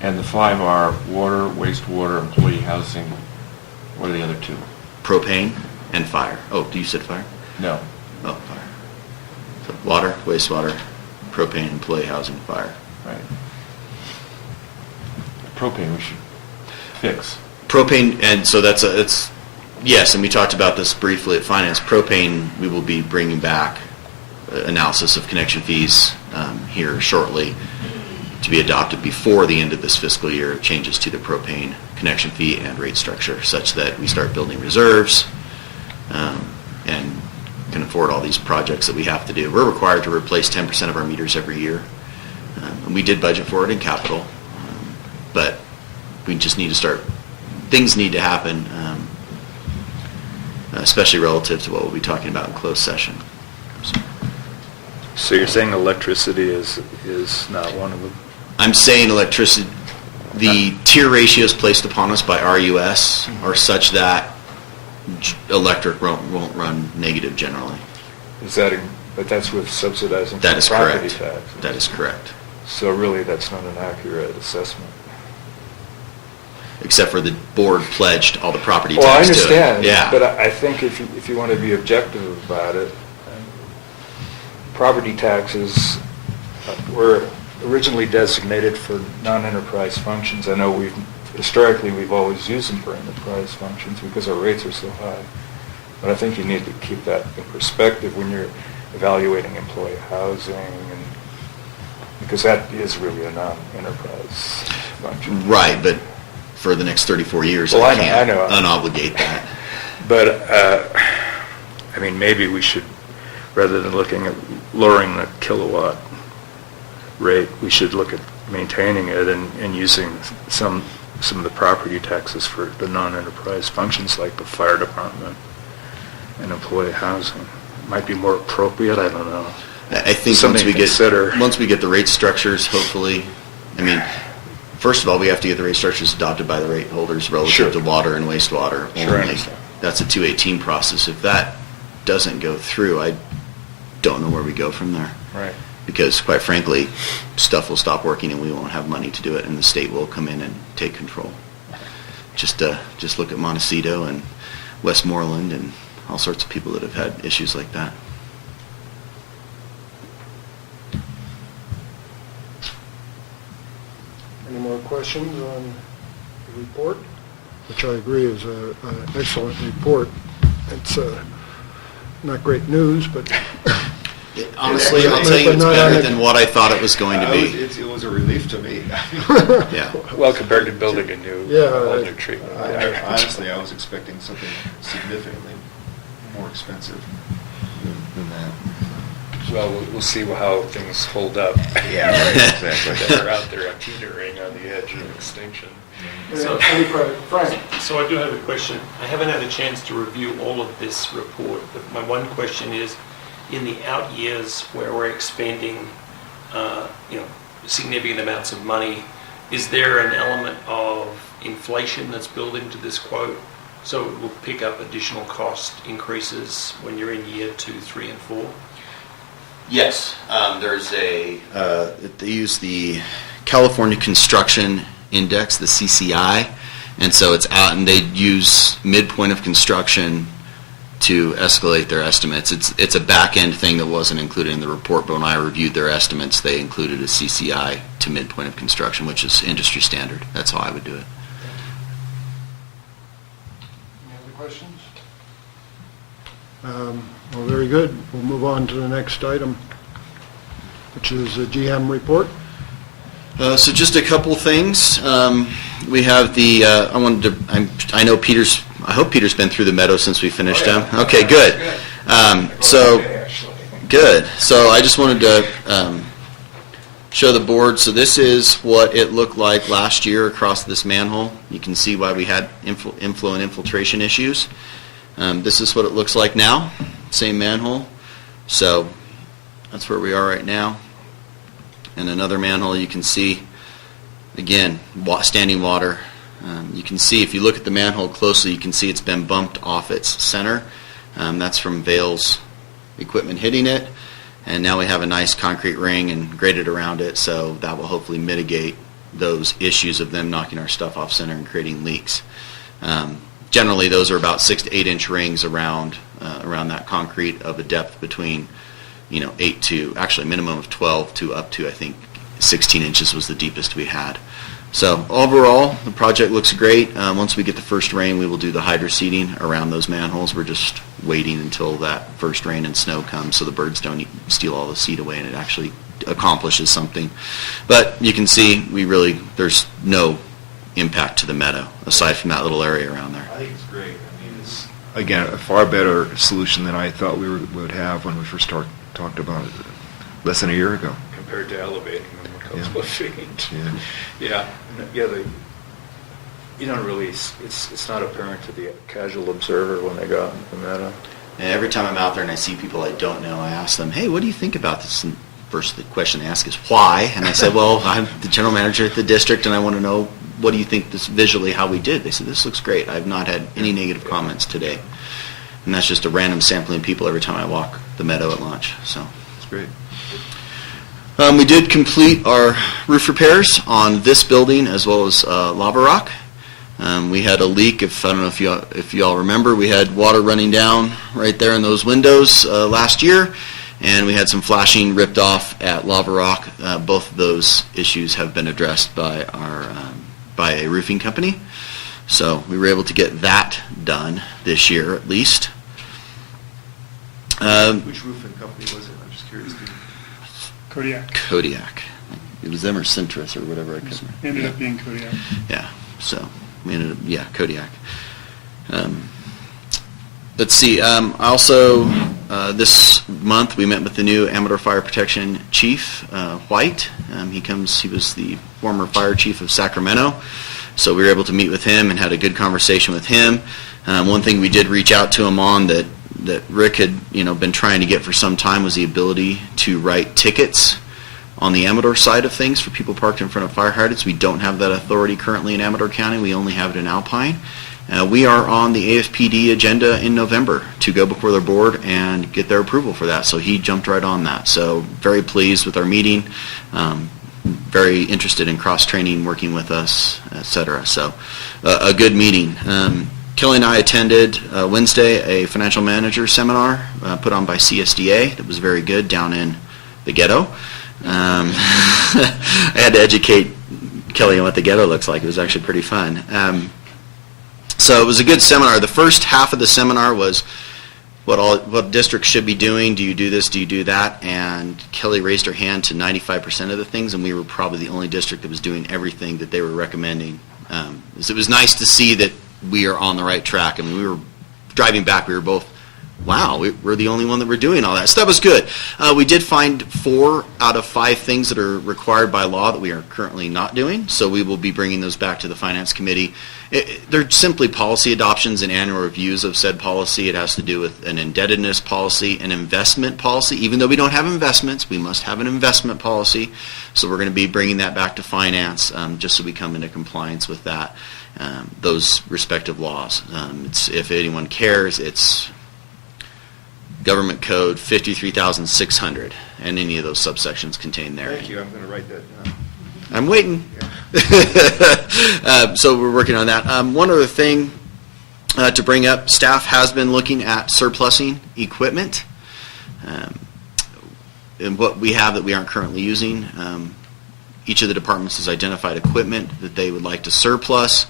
And the 5 are water, wastewater, employee housing. What are the other 2? Propane and fire. Oh, you said fire? No. Oh, fire. So water, wastewater, propane, employee housing, fire. Right. Propane we should fix. Propane, and so it's yes, and we talked about this briefly at finance. Propane, we will be bringing back analysis of connection fees here shortly to be adopted before the end of this fiscal year. Changes to the propane connection fee and rate structure, such that we start building reserves and can afford all these projects that we have to do. We're required to replace 10% of our meters every year. And we did budget for it in capital, but we just need to start. Things need to happen, especially relative to what we'll be talking about in closed session. So you're saying electricity is not one of them? I'm saying electricity, the tier ratios placed upon us by RUS are such that electric won't run negative generally. But that's with subsidizing That is property correct. taxes. That is correct. So really, that's not an accurate assessment. Except for the board pledged all the property Well, I tax to it. understand. Yeah. But I think if you want to be objective about it, property taxes were originally designated for non-enterprise functions. I know historically we've always used them for enterprise functions because our rates are so high. But I think you need to keep that in perspective when you're evaluating employee housing, and because that is really a non-enterprise function. Right, but for the next 34 years, Well, I I know, can't I know. unobligate that. But, I mean, maybe we should, rather than looking at lowering the kilowatt rate, we should look at maintaining it and using some of the property taxes for the non-enterprise functions like the fire department and employee housing. Might be more appropriate, I don't know. I think Something to consider. once we get the rate structures, hopefully, I mean, first of all, we have to get the rate structures adopted by the rate holders relative Sure. to water and wastewater. Sure, I only. understand. That's a 218 process. If that doesn't go through, I don't know where we go from there. Right. Because quite frankly, stuff will stop working and we won't have money to do it, and the state will come in and take control. Just look at Montecito and Westmoreland and all sorts of people that have had issues like that. Any more questions on the report? Which I agree is an excellent report. It's not great news, but Honestly, I'll tell you, it's better than what I thought it was going to be. It was a relief to me. Yeah. Well, compared to building a new, whole new treatment. Honestly, I was expecting something significantly more expensive than that. Well, we'll see how things hold up. Yeah, right, exactly. They're out there teetering on the edge of extinction. So- Frank? So I do have a question. I haven't had a chance to review all of this report, but my one question is, in the out years where we're expending, significant amounts of money, is there an element of inflation that's built into this quote? So it will pick up additional cost increases when you're in year 2, 3, and 4? Yes, there's they use the California Construction Index, the CCI, and so it's out, and they use midpoint of construction to escalate their estimates. It's a back-end thing that wasn't included in the report, but when I reviewed their estimates, they included a CCI to midpoint of construction, which is industry standard. That's how I would do it. Any other questions? Well, very good. We'll move on to the next item, which is the GM report. So just a couple things. We have the, I know Peter's, I hope Peter's been through the Meadows since we finished them. Okay, good. Good. So I just wanted to show the board. So this is what it looked like last year across this manhole. You can see why we had inflow and infiltration issues. This is what it looks like now, same manhole. So that's where we are right now. And another manhole, you can see, again, standing water. You can see, if you look at the manhole closely, you can see it's been bumped off its center. That's from Vail's equipment hitting it. And now we have a nice concrete ring and graded around it, so that will hopefully mitigate those issues of them knocking our stuff off center and creating leaks. Generally, those are about 6 to 8 inch rings around that concrete of a depth between 8 to, actually minimum of 12 to up to, I think, 16 inches was the deepest we had. So overall, the project looks great. Once we get the first rain, we will do the hydro-seeding around those manholes. We're just waiting until that first rain and snow comes so the birds don't steal all the seed away and it actually accomplishes something. But you can see, there's no impact to the meadow aside from that little area around there. I think it's great. I mean, it's, again, a far better solution than I thought we would have when we first talked about it less than a year ago. Compared to elevating them a couple of feet. Yeah. You don't really, it's not apparent to the casual observer when they go out in the meadow. And every time I'm out there and I see people I don't know, I ask them, hey, what do you think about this? And first the question they ask is why? And I said, well, I'm the general manager at the district and I want to know, what do you think this visually how we did? They said, this looks great. I've not had any negative comments today. And that's just a random sampling of people every time I walk the meadow at lunch. So It's great. we did complete our roof repairs on this building as well as Lava Rock. We had a leak. I don't know if you all remember, we had water running down right there in those windows last year, and we had some flashing ripped off at Lava Rock. Both of those issues have been addressed by by a roofing company. So we were able to get that done this year at least. Which roofing company was it? I'm just curious. Kodiak. It was them or Centris or whatever I couldn't remember. Ended up being Kodiak. Yeah, so we ended up, Kodiak. Let's see, also this month we met with the new Amador Fire Protection Chief, White. He was the former fire chief of Sacramento, so we were able to meet with him and had a good conversation with him. One thing we did reach out to him on that Rick had been trying to get for some time was the ability to write tickets on the Amador side of things for people parked in front of fire hydrants. We don't have that authority currently in Amador County. We only have it in Alpine. We are on the AFPD agenda in November to go before their board and get their approval for that. So he jumped right on that. So very pleased with our meeting. Very interested in cross-training, working with us, etc. So a good meeting. Kelly and I attended Wednesday a financial manager seminar put on by CSDA that was very good down in the ghetto. I had to educate Kelly on what the ghetto looks like. It was actually pretty fun. So it was a good seminar. The first half of the seminar was what districts should be doing. Do you do this? Do you do that? And Kelly raised her hand to 95% of the things, and we were probably the only district that was doing everything that they were recommending. So it was nice to see that we are on the right track. I mean, we were driving back. We were both, wow, we're the only one that were doing all that. So that was good. We did find 4 out of 5 things that are required by law that we are currently not doing. So we will be bringing those back to the Finance Committee. They're simply policy adoptions and annual reviews of said policy. It has to do with an indebtedness policy, an investment policy. Even though we don't have investments, we must have an investment policy. So we're going to be bringing that back to Finance just so we come into compliance with that, those respective laws. If anyone cares, it's Government Code 53,600, and any of those subsections contained there. Thank you. I'm going to write that down. I'm waiting. So we're working on that. One other thing, to bring up, staff has been looking at surplusing equipment. And what we have that we aren't currently using, each of the departments has identified equipment that they would like to surplus.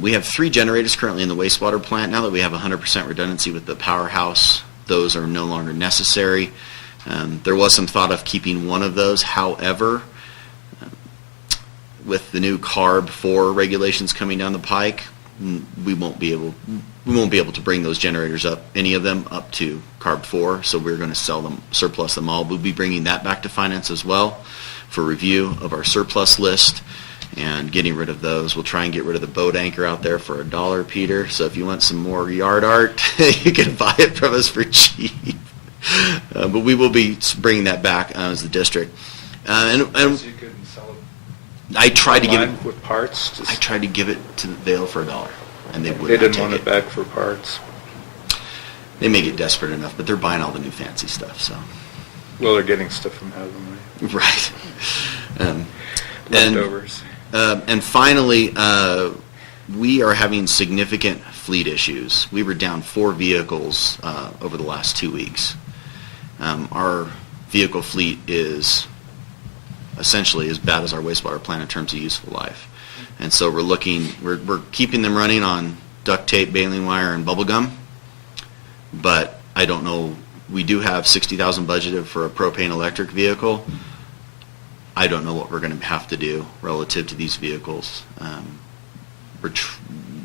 We have 3 generators currently in the wastewater plant. Now that we have 100% redundancy with the powerhouse, those are no longer necessary. There was some thought of keeping one of those. However, with the new CARB 4 regulations coming down the pike, we won't be able to bring those generators up, any of them, up to CARB 4. So we're going to sell them, surplus them all. We'll be bringing that back to finance as well for review of our surplus list and getting rid of those. We'll try and get rid of the boat anchor out there for $1, Peter. So if you want some more yard art, you can buy it from us for cheap. But we will be bringing that back as the district. And You couldn't sell it I tried to give it. online with parts? I tried to give it to Vail for $1, and they would They not didn't take want it back for parts. They may get desperate enough, but they're buying all the new fancy stuff. So, Well, they're getting stuff from Heavenly. right. Leftovers. And finally, we are having significant fleet issues. We were down 4 vehicles over the last 2 weeks. Our vehicle fleet is essentially as bad as our wastewater plant in terms of useful life. And so we're keeping them running on duct tape, baling wire, and bubble gum. But I don't know, we do have $60,000 budgeted for a propane electric vehicle. I don't know what we're going to have to do relative to these vehicles.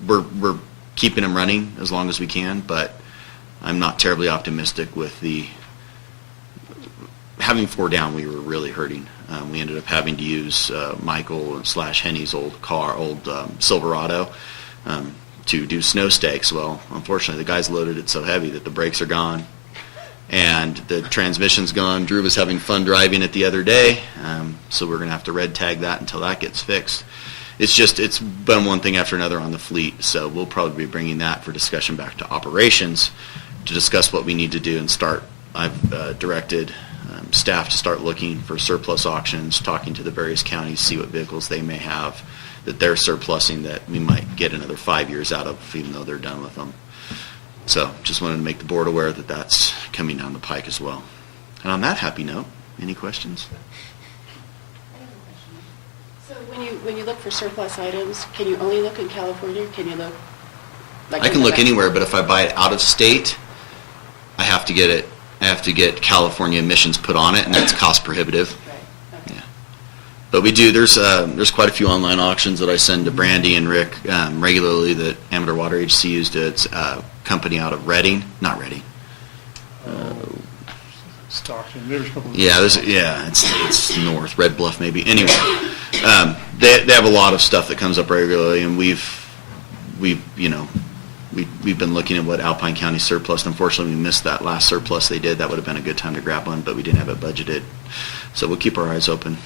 We're keeping them running as long as we can, but I'm not terribly optimistic with having 4 down. We were really hurting. We ended up having to use Michael / Henny's old Silverado to do snow stakes. Well, unfortunately, the guys loaded it so heavy that the brakes are gone and the transmission's gone. Drew was having fun driving it the other day, so we're going to have to red tag that until that gets fixed. It's been one thing after another on the fleet, so we'll probably be bringing that for discussion back to operations to discuss what we need to do and start. I've directed staff to start looking for surplus auctions, talking to the various counties, see what vehicles they may have that they're surplusing that we might get another 5 years out of, even though they're done with them. So just wanted to make the board aware that that's coming down the pike as well. And on that happy note, any questions? So when you look for surplus items, can you only look in California? Can you look? I can look anywhere, but if I buy it out of state, I have to get California emissions put on it, and that's cost prohibitive. Right. Okay. Yeah. But we do. There's quite a few online auctions that I send to Brandy and Rick regularly that Amador Water Agency used. It's a company out of Redding, not Redding. Stockton. There's a couple of It's north, Red Bluff maybe. Anyway, they have a lot of stuff that comes up regularly, and we've been looking at what Alpine County surplus. Unfortunately, we missed that last surplus they did. That would have been a good time to grab one, but we didn't have it budgeted. So we'll keep our eyes open.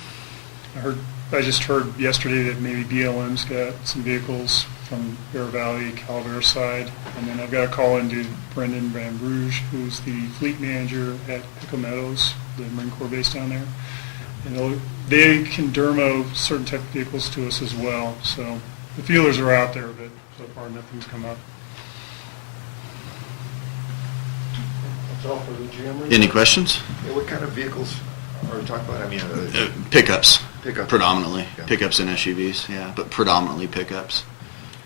I just heard yesterday that maybe BLM's got some vehicles from Bear Valley, Calaveras side. And then I've got a call into Brendan Van Bruges, who's the fleet manager at Meadows, the Marine Corps base down there. And they can dermo certain type of vehicles to us as well. So the feelers are out there, but so far nothing's come up. That's all for the GM. Any questions? Yeah, what kind of vehicles are we talking about? I mean, Pickups. Pickup. Predominantly. Yeah. Pickups and SUVs, yeah, but predominantly pickups.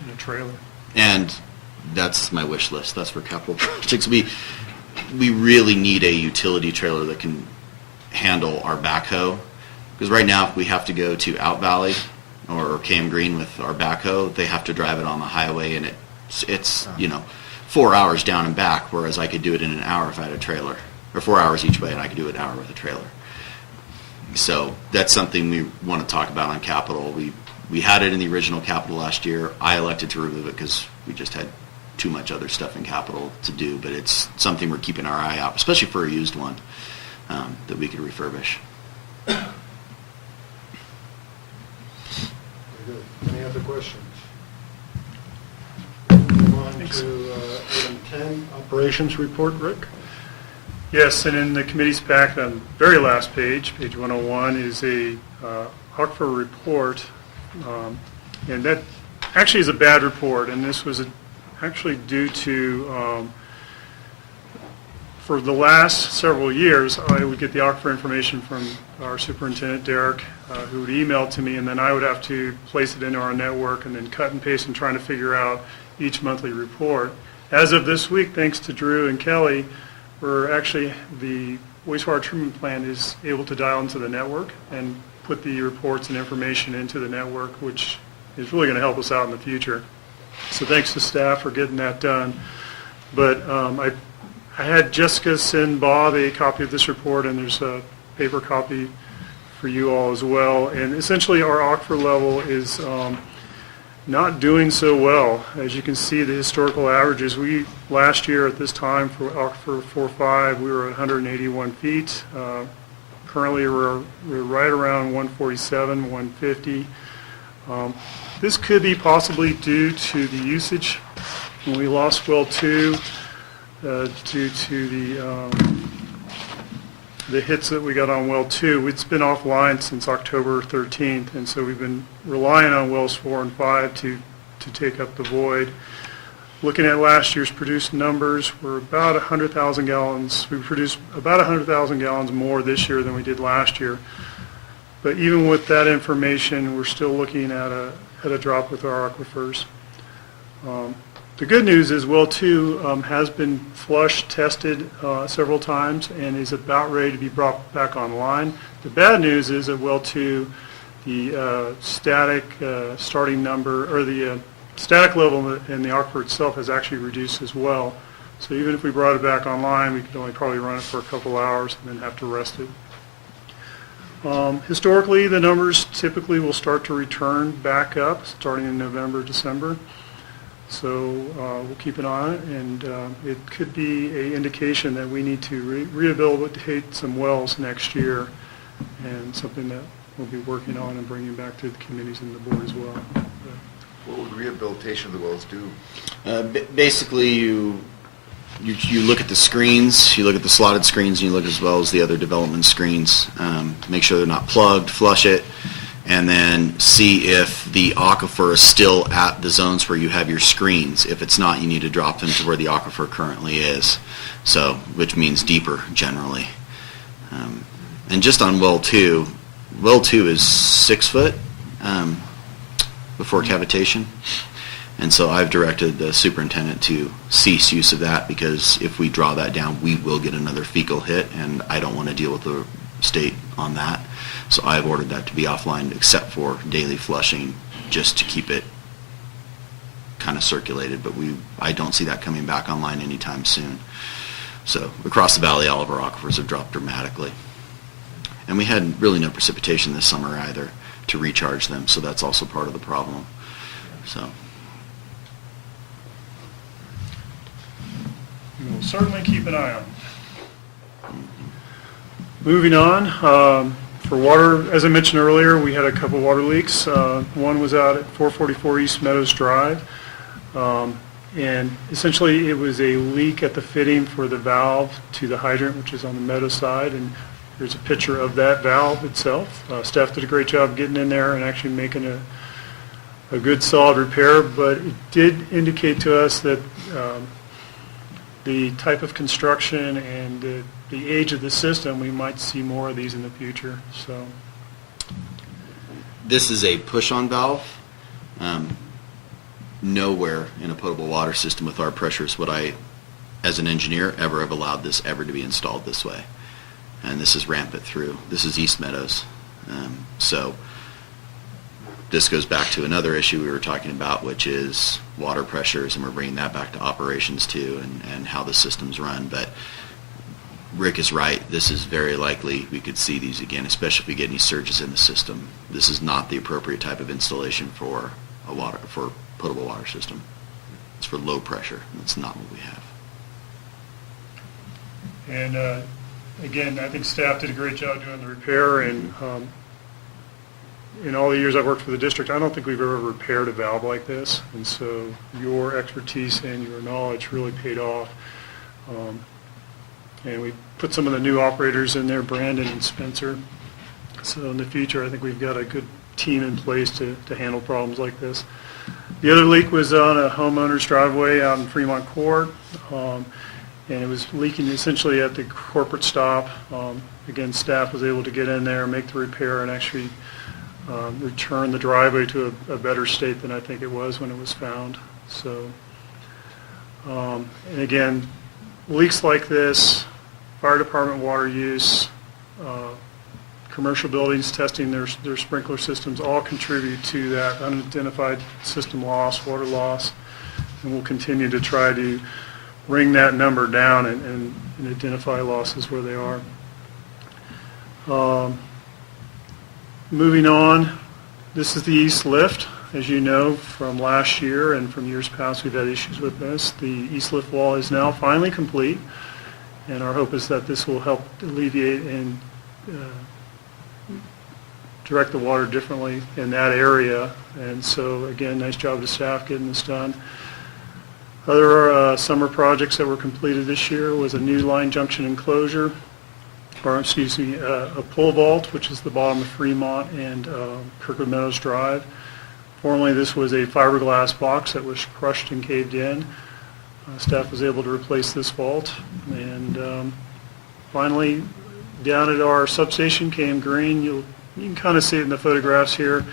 In a trailer. And that's my wish list. That's for capital projects. We really need a utility trailer that can handle our backhoe. Because right now, if we have to go to Out Valley or KM Green with our backhoe, they have to drive it on the highway, and it's 4 hours down and back, whereas I could do it in an hour if I had a trailer. Or 4 hours each way, and I could do it an hour with a trailer. So that's something we want to talk about on capital. We had it in the original capital last year. I elected to remove it because we just had too much other stuff in capital to do, but it's something we're keeping our eye out, especially for a used one, that we could refurbish. Very good. Any other questions? Move on to item 10, operations report, Rick. Yes, and in the committee's pack, on the very last page, page 101, is a ARCFA report, and that actually is a bad report, and this was actually due to, for the last several years, I would get the aquifer information from our superintendent, Derek, who would email it to me, and then I would have to place it into our network and then cut and paste and trying to figure out each monthly report. As of this week, thanks to Drew and Kelly, we're actually, the wastewater treatment plant is able to dial into the network and put the reports and information into the network, which is really going to help us out in the future. So thanks to staff for getting that done. But I had Jessica send Bob a copy of this report, and there's a paper copy for you all as well. And essentially our aquifer level is not doing so well. As you can see, the historical averages, last year at this time for aquifer 4.5, we were at 181 feet. Currently we're right around 147, 150. This could be possibly due to the usage. When we lost well 2, due to the hits that we got on well 2. It's been offline since October 13th, and so we've been relying on wells 4 and 5 to take up the void. Looking at last year's produced numbers, we're about 100,000 gallons. We produced about 100,000 gallons more this year than we did last year. But even with that information, we're still looking at a drop with our aquifers. The good news is well 2 has been flush tested several times and is about ready to be brought back online. The bad news is at well 2, the static starting number, or the static level in the aquifer itself has actually reduced as well. So even if we brought it back online, we could only probably run it for a couple hours and then have to rest it. Historically, the numbers typically will start to return back up starting in November, December. So we'll keep an eye on it, and it could be an indication that we need to rehabilitate some wells next year, and something that we'll be working on and bringing back to the committees and the board as well. What would rehabilitation of the wells do? Basically, you look at the screens, you look at the slotted screens, and you look as well as the other development screens. Make sure they're not plugged, flush it, and then see if the aquifer is still at the zones where you have your screens. If it's not, you need to drop them to where the aquifer currently is, so which means deeper generally. And just on well 2 is 6 foot before cavitation. And so I've directed the superintendent to cease use of that, because if we draw that down, we will get another fecal hit, and I don't want to deal with the state on that. So I've ordered that to be offline except for daily flushing, just to keep it kind of circulated. But I don't see that coming back online anytime soon. So across the valley, all of our aquifers have dropped dramatically. And we had really no precipitation this summer either to recharge them, so that's also part of the problem. So We'll certainly keep an eye on it. Moving on, for water, as I mentioned earlier, we had a couple water leaks. One was out at 444 East Meadows Drive, and essentially it was a leak at the fitting for the valve to the hydrant, which is on the Meadows side, and here's a picture of that valve itself. Staff did a great job getting in there and actually making a good solid repair, but it did indicate to us that the type of construction and the age of the system, we might see more of these in the future. So this is a push-on valve. Nowhere in a potable water system with our pressures would I, as an engineer, ever have allowed this ever to be installed this way. And this is rampant through. This is East Meadows. So this goes back to another issue we were talking about, which is water pressures, and we're bringing that back to operations too, and how the systems run. But Rick is right. This is very likely we could see these again, especially if we get any surges in the system. This is not the appropriate type of installation for a potable water system. It's for low pressure. That's not what we have. And again, I think staff did a great job doing the repair, and in all the years I've worked for the district, I don't think we've ever repaired a valve like this, and so your expertise and your knowledge really paid off. And we put some of the new operators in there, Brandon and Spencer. So in the future, I think we've got a good team in place to handle problems like this. The other leak was on a homeowner's driveway out in Fremont Court, and it was leaking essentially at the corporate stop. Again, staff was able to get in there, make the repair, and actually return the driveway to a better state than I think it was when it was found. So, and again, leaks like this, fire department water use, commercial buildings testing their sprinkler systems all contribute to that unidentified system loss, water loss, and we'll continue to try to bring that number down and identify losses where they are. Moving on, this is the east lift. As you know from last year and from years past, we've had issues with this. The east lift wall is now finally complete, and our hope is that this will help alleviate and direct the water differently in that area. And so, again, nice job to staff getting this done. Other summer projects that were completed this year was a new line junction enclosure, or excuse me, a pole vault, which is the bottom of Fremont and Kirkwood Meadows Drive. Formerly, this was a fiberglass box that was crushed and caved in. Staff was able to replace this vault. And finally, down at our substation, KM Green, you can kind of see it in the photographs here.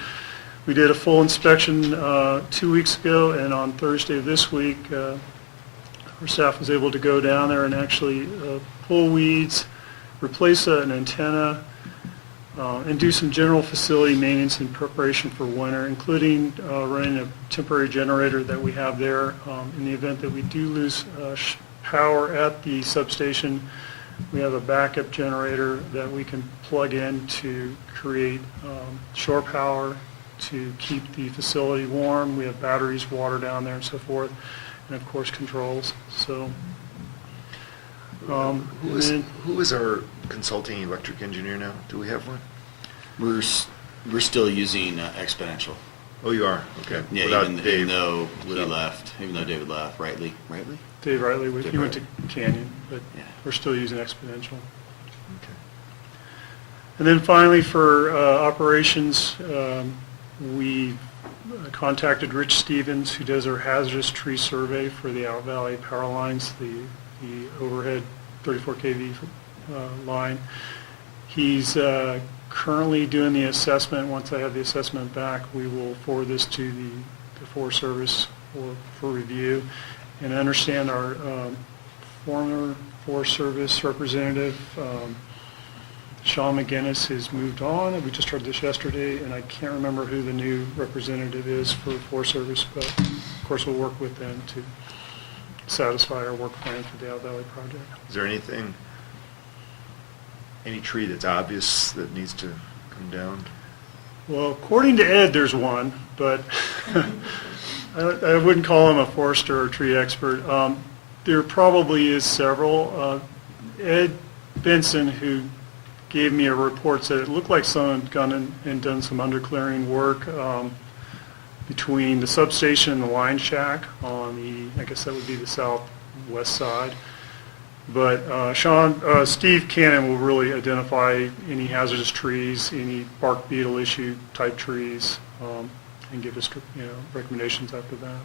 We did a full inspection 2 weeks ago, and on Thursday of this week, our staff was able to go down there and actually pull weeds, replace an antenna, and do some general facility maintenance in preparation for winter, including running a temporary generator that we have there. In the event that we do lose power at the substation, we have a backup generator that we can plug in to create shore power to keep the facility warm. We have batteries, water down there and so forth, and of course controls. So, Who is our consulting electric engineer now? Do we have one? We're still using Exponential. Oh, you are? Okay. Yeah, Without even Dave. though David left, Rightly? Dave Riley, he went to Canyon, but Yeah. we're still using Exponential. Okay. And then finally, for operations, we contacted Rich Stevens, who does our hazardous tree survey for the Out Valley power lines, the overhead 34 kV line. He's currently doing the assessment. Once I have the assessment back, we will forward this to the Forest Service for review. And I understand our former Forest Service representative, Sean McGinnis, has moved on. We just heard this yesterday, and I can't remember who the new representative is for the Forest Service, but of course we'll work with them to satisfy our work plan for the Out Valley project. Is there any tree that's obvious that needs to come down? Well, according to Ed, there's one, but I wouldn't call him a forester or tree expert. There probably is several. Ed Benson, who gave me a report, said it looked like someone had gone in and done some underclearing work between the substation and the line shack on the, I guess that would be the southwest side. But Steve Cannon will really identify any hazardous trees, any bark beetle issue type trees, and give us recommendations after that.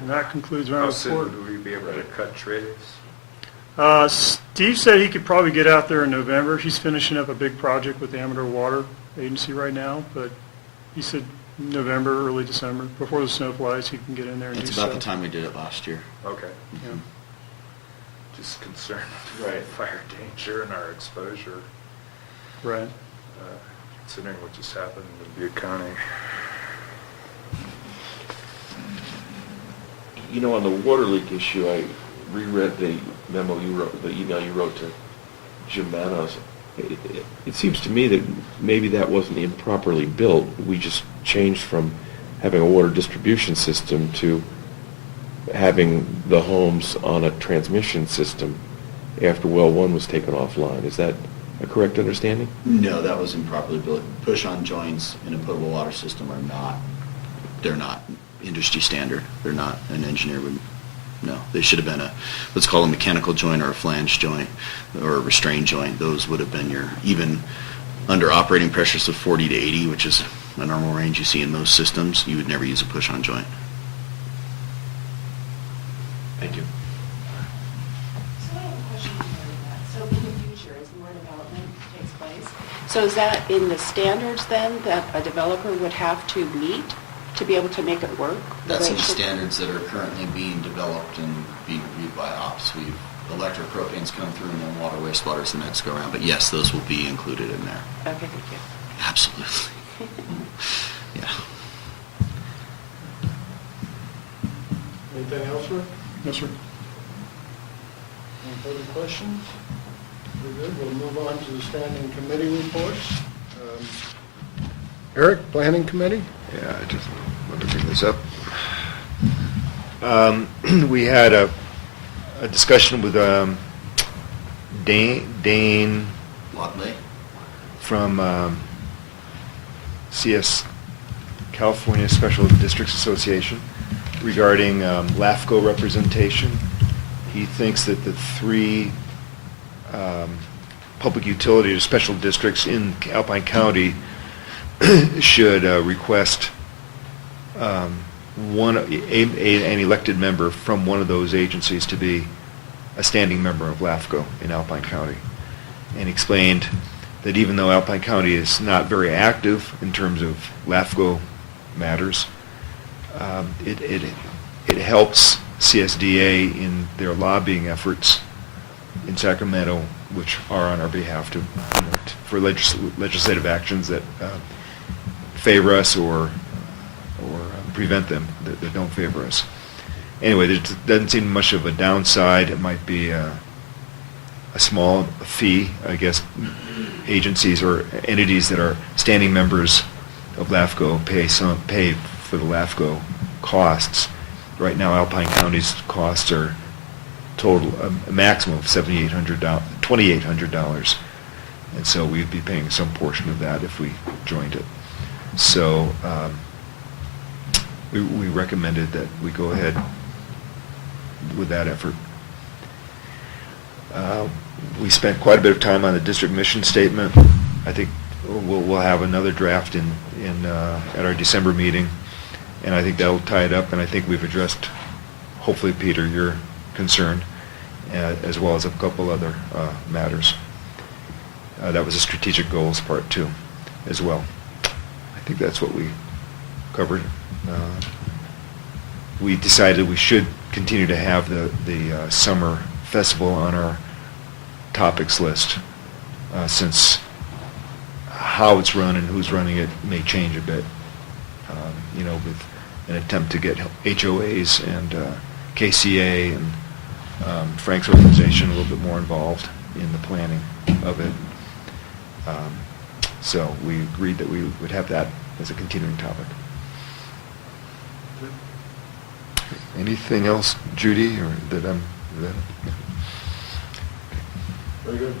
And that concludes my How report. soon would we be able to cut trees? Steve said he could probably get out there in November. He's finishing up a big project with the Amador Water Agency right now, but he said November, early December, before the snow flies, he can get in there and It's do about stuff. the time we did it last year. Okay. Yeah. Just concerned with fire danger and our exposure, Right. considering what just happened in Butte County. You know, on the water leak issue, I reread the memo you wrote, the email you wrote to Jim Meadows. It seems to me that maybe that wasn't improperly built. We just changed from having a water distribution system to having the homes on a transmission system after well 1 was taken offline. Is that a correct understanding? No, that was improperly built. Push-on joints in a potable water system they're not industry standard. They're not, an engineer would, no. They should have been let's call a mechanical joint or a flange joint or a restraint joint. Those would have been even under operating pressures of 40 to 80, which is a normal range you see in most systems, you would never use a push-on joint. Thank you. So I have a question regarding that. So in the future, as more development takes place, so is that in the standards then that a developer would have to meet to be able to make it work? That's way in it should? standards that are currently being developed and being reviewed by ops. Electric propane's come through and then water, wastewater's the next go around. But yes, those will be included in there. Okay, thank you. Absolutely. Yeah. Anything else, Rick? Yes, sir. Any further questions? We're good. We'll move on to the standing committee reports. Eric, Planning Committee? Yeah, I just want to bring this up. We had a discussion with Dane Lotley? from CS California Special Districts Association regarding LAFCO representation. He thinks that the three public utility or special districts in Alpine County should request an elected member from one of those agencies to be a standing member of LAFCO in Alpine County, and explained that even though Alpine County is not very active in terms of LAFCO matters, it helps CSDA in their lobbying efforts in Sacramento, which are on our behalf for legislative actions that favor us or prevent them, that don't favor us. Anyway, there doesn't seem much of a downside. It might be a small fee, I guess. Agencies or entities that are standing members of LAFCO pay for the LAFCO costs. Right now, Alpine County's costs are total a maximum of $2,800, and so we'd be paying some portion of that if we joined it. So we recommended that we go ahead with that effort. We spent quite a bit of time on the district mission statement. I think we'll have another draft at our December meeting, and I think that'll tie it up. And I think we've addressed, hopefully, Peter, your concern, as well as a couple other matters. That was a strategic goals part too, as well. I think that's what we covered. We decided we should continue to have the summer festival on our topics list, since how it's run and who's running it may change a bit, with an attempt to get HOAs and KCA and Frank's organization a little bit more involved in the planning of it. So we agreed that we would have that as a continuing topic. Anything else, Judy, or that I'm... Very good.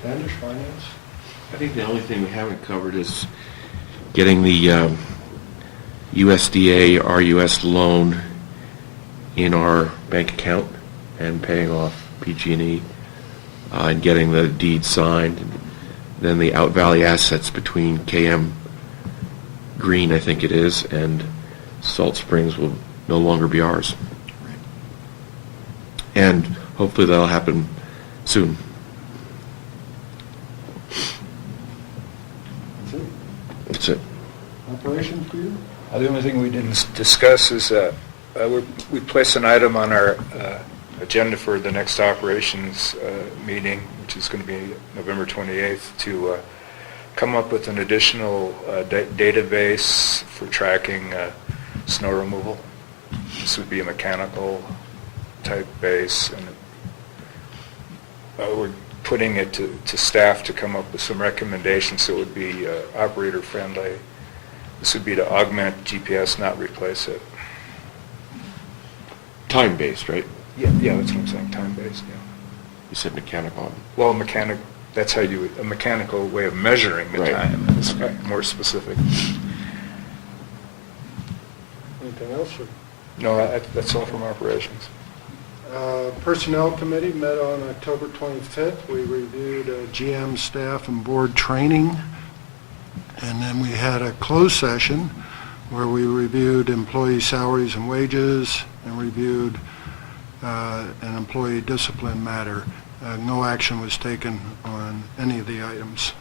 Standish, Finance? I think the only thing we haven't covered is getting the USDA RUS loan in our bank account and paying off PG&E and getting the deed signed. And then the Out Valley assets between KM Green, I think it is, and Salt Springs will no longer be ours. And hopefully that'll happen soon. That's it? That's it. Operations, Peter? The only thing we didn't discuss is we placed an item on our agenda for the next operations meeting, which is going to be November 28th, to come up with an additional database for tracking snow removal. This would be a mechanical type base, and we're putting it to staff to come up with some recommendations so it would be operator friendly. This would be to augment GPS, not replace it. Time-based, right? Yeah, that's what I'm saying, time-based, yeah. You said mechanical. Well, that's how a mechanical way of measuring the Right. time. It's more specific. Anything else? No, that's all from operations. Personnel Committee met on October 25th. We reviewed GM staff and board training. And then we had a closed session where we reviewed employee salaries and wages and reviewed an employee discipline matter. No action was taken on any of the items.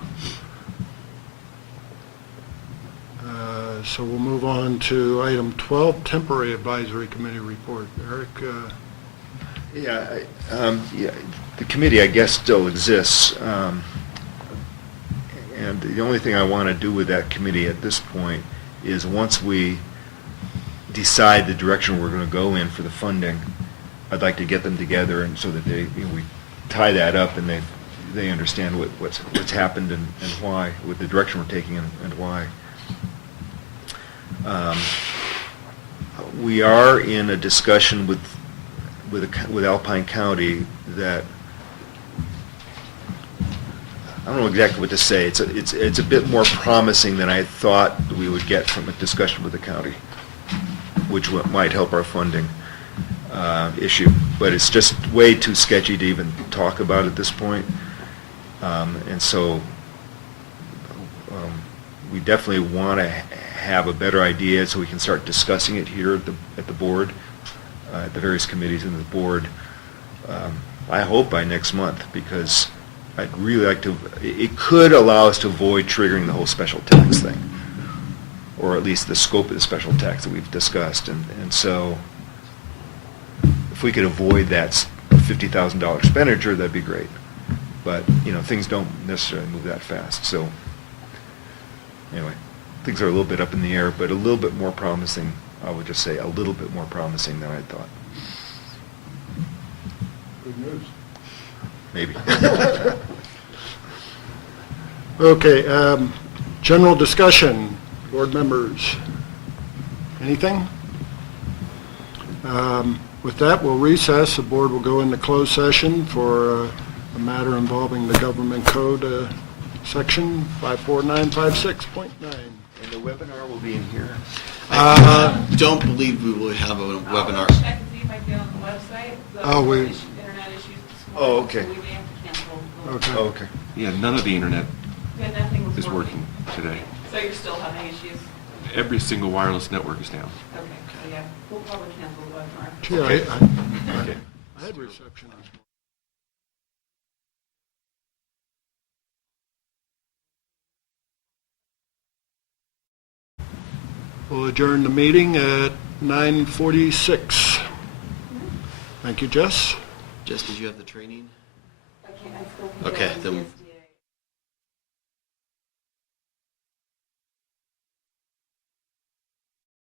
So we'll move on to item 12, temporary advisory committee report. Eric? Yeah, the committee, I guess, still exists. And the only thing I want to do with that committee at this point is once we decide the direction we're going to go in for the funding, I'd like to get them together and so that we tie that up and they understand what's happened and why, with the direction we're taking and why. We are in a discussion with Alpine County that I don't know exactly what to say. It's a bit more promising than I thought we would get from a discussion with the county, which might help our funding issue. But it's just way too sketchy to even talk about at this point. And so we definitely want to have a better idea so we can start discussing it here at the board, at the various committees in the board. I hope by next month, because I'd really like to, it could allow us to avoid triggering the whole special tax thing, or at least the scope of the special tax that we've discussed. And so if we could avoid that $50,000 expenditure, that'd be great. But, things don't necessarily move that fast. So anyway, things are a little bit up in the air, but a little bit more promising. I would just say a little bit more promising than I thought. Good news. Maybe. Okay, general discussion, board members. Anything? With that, we'll recess. The board will go into closed session for a matter involving the government code, section 54956.9. And the webinar will be in here. Don't believe we will have a webinar. Check and see if I can get on the website. Internet issues this morning. Oh, okay. So we may have to cancel those. Okay. Oh, okay. Yeah, none of the internet Yeah, nothing was is working today. So you're still having issues? Every single wireless network is down. Okay, so yeah, we'll probably cancel the webinar. Gee, Okay. Okay. I had reception this morning. We'll adjourn the meeting at 9:46. Thank you, Jess. Jess, did you have the training? I still can Okay, get then on CSD.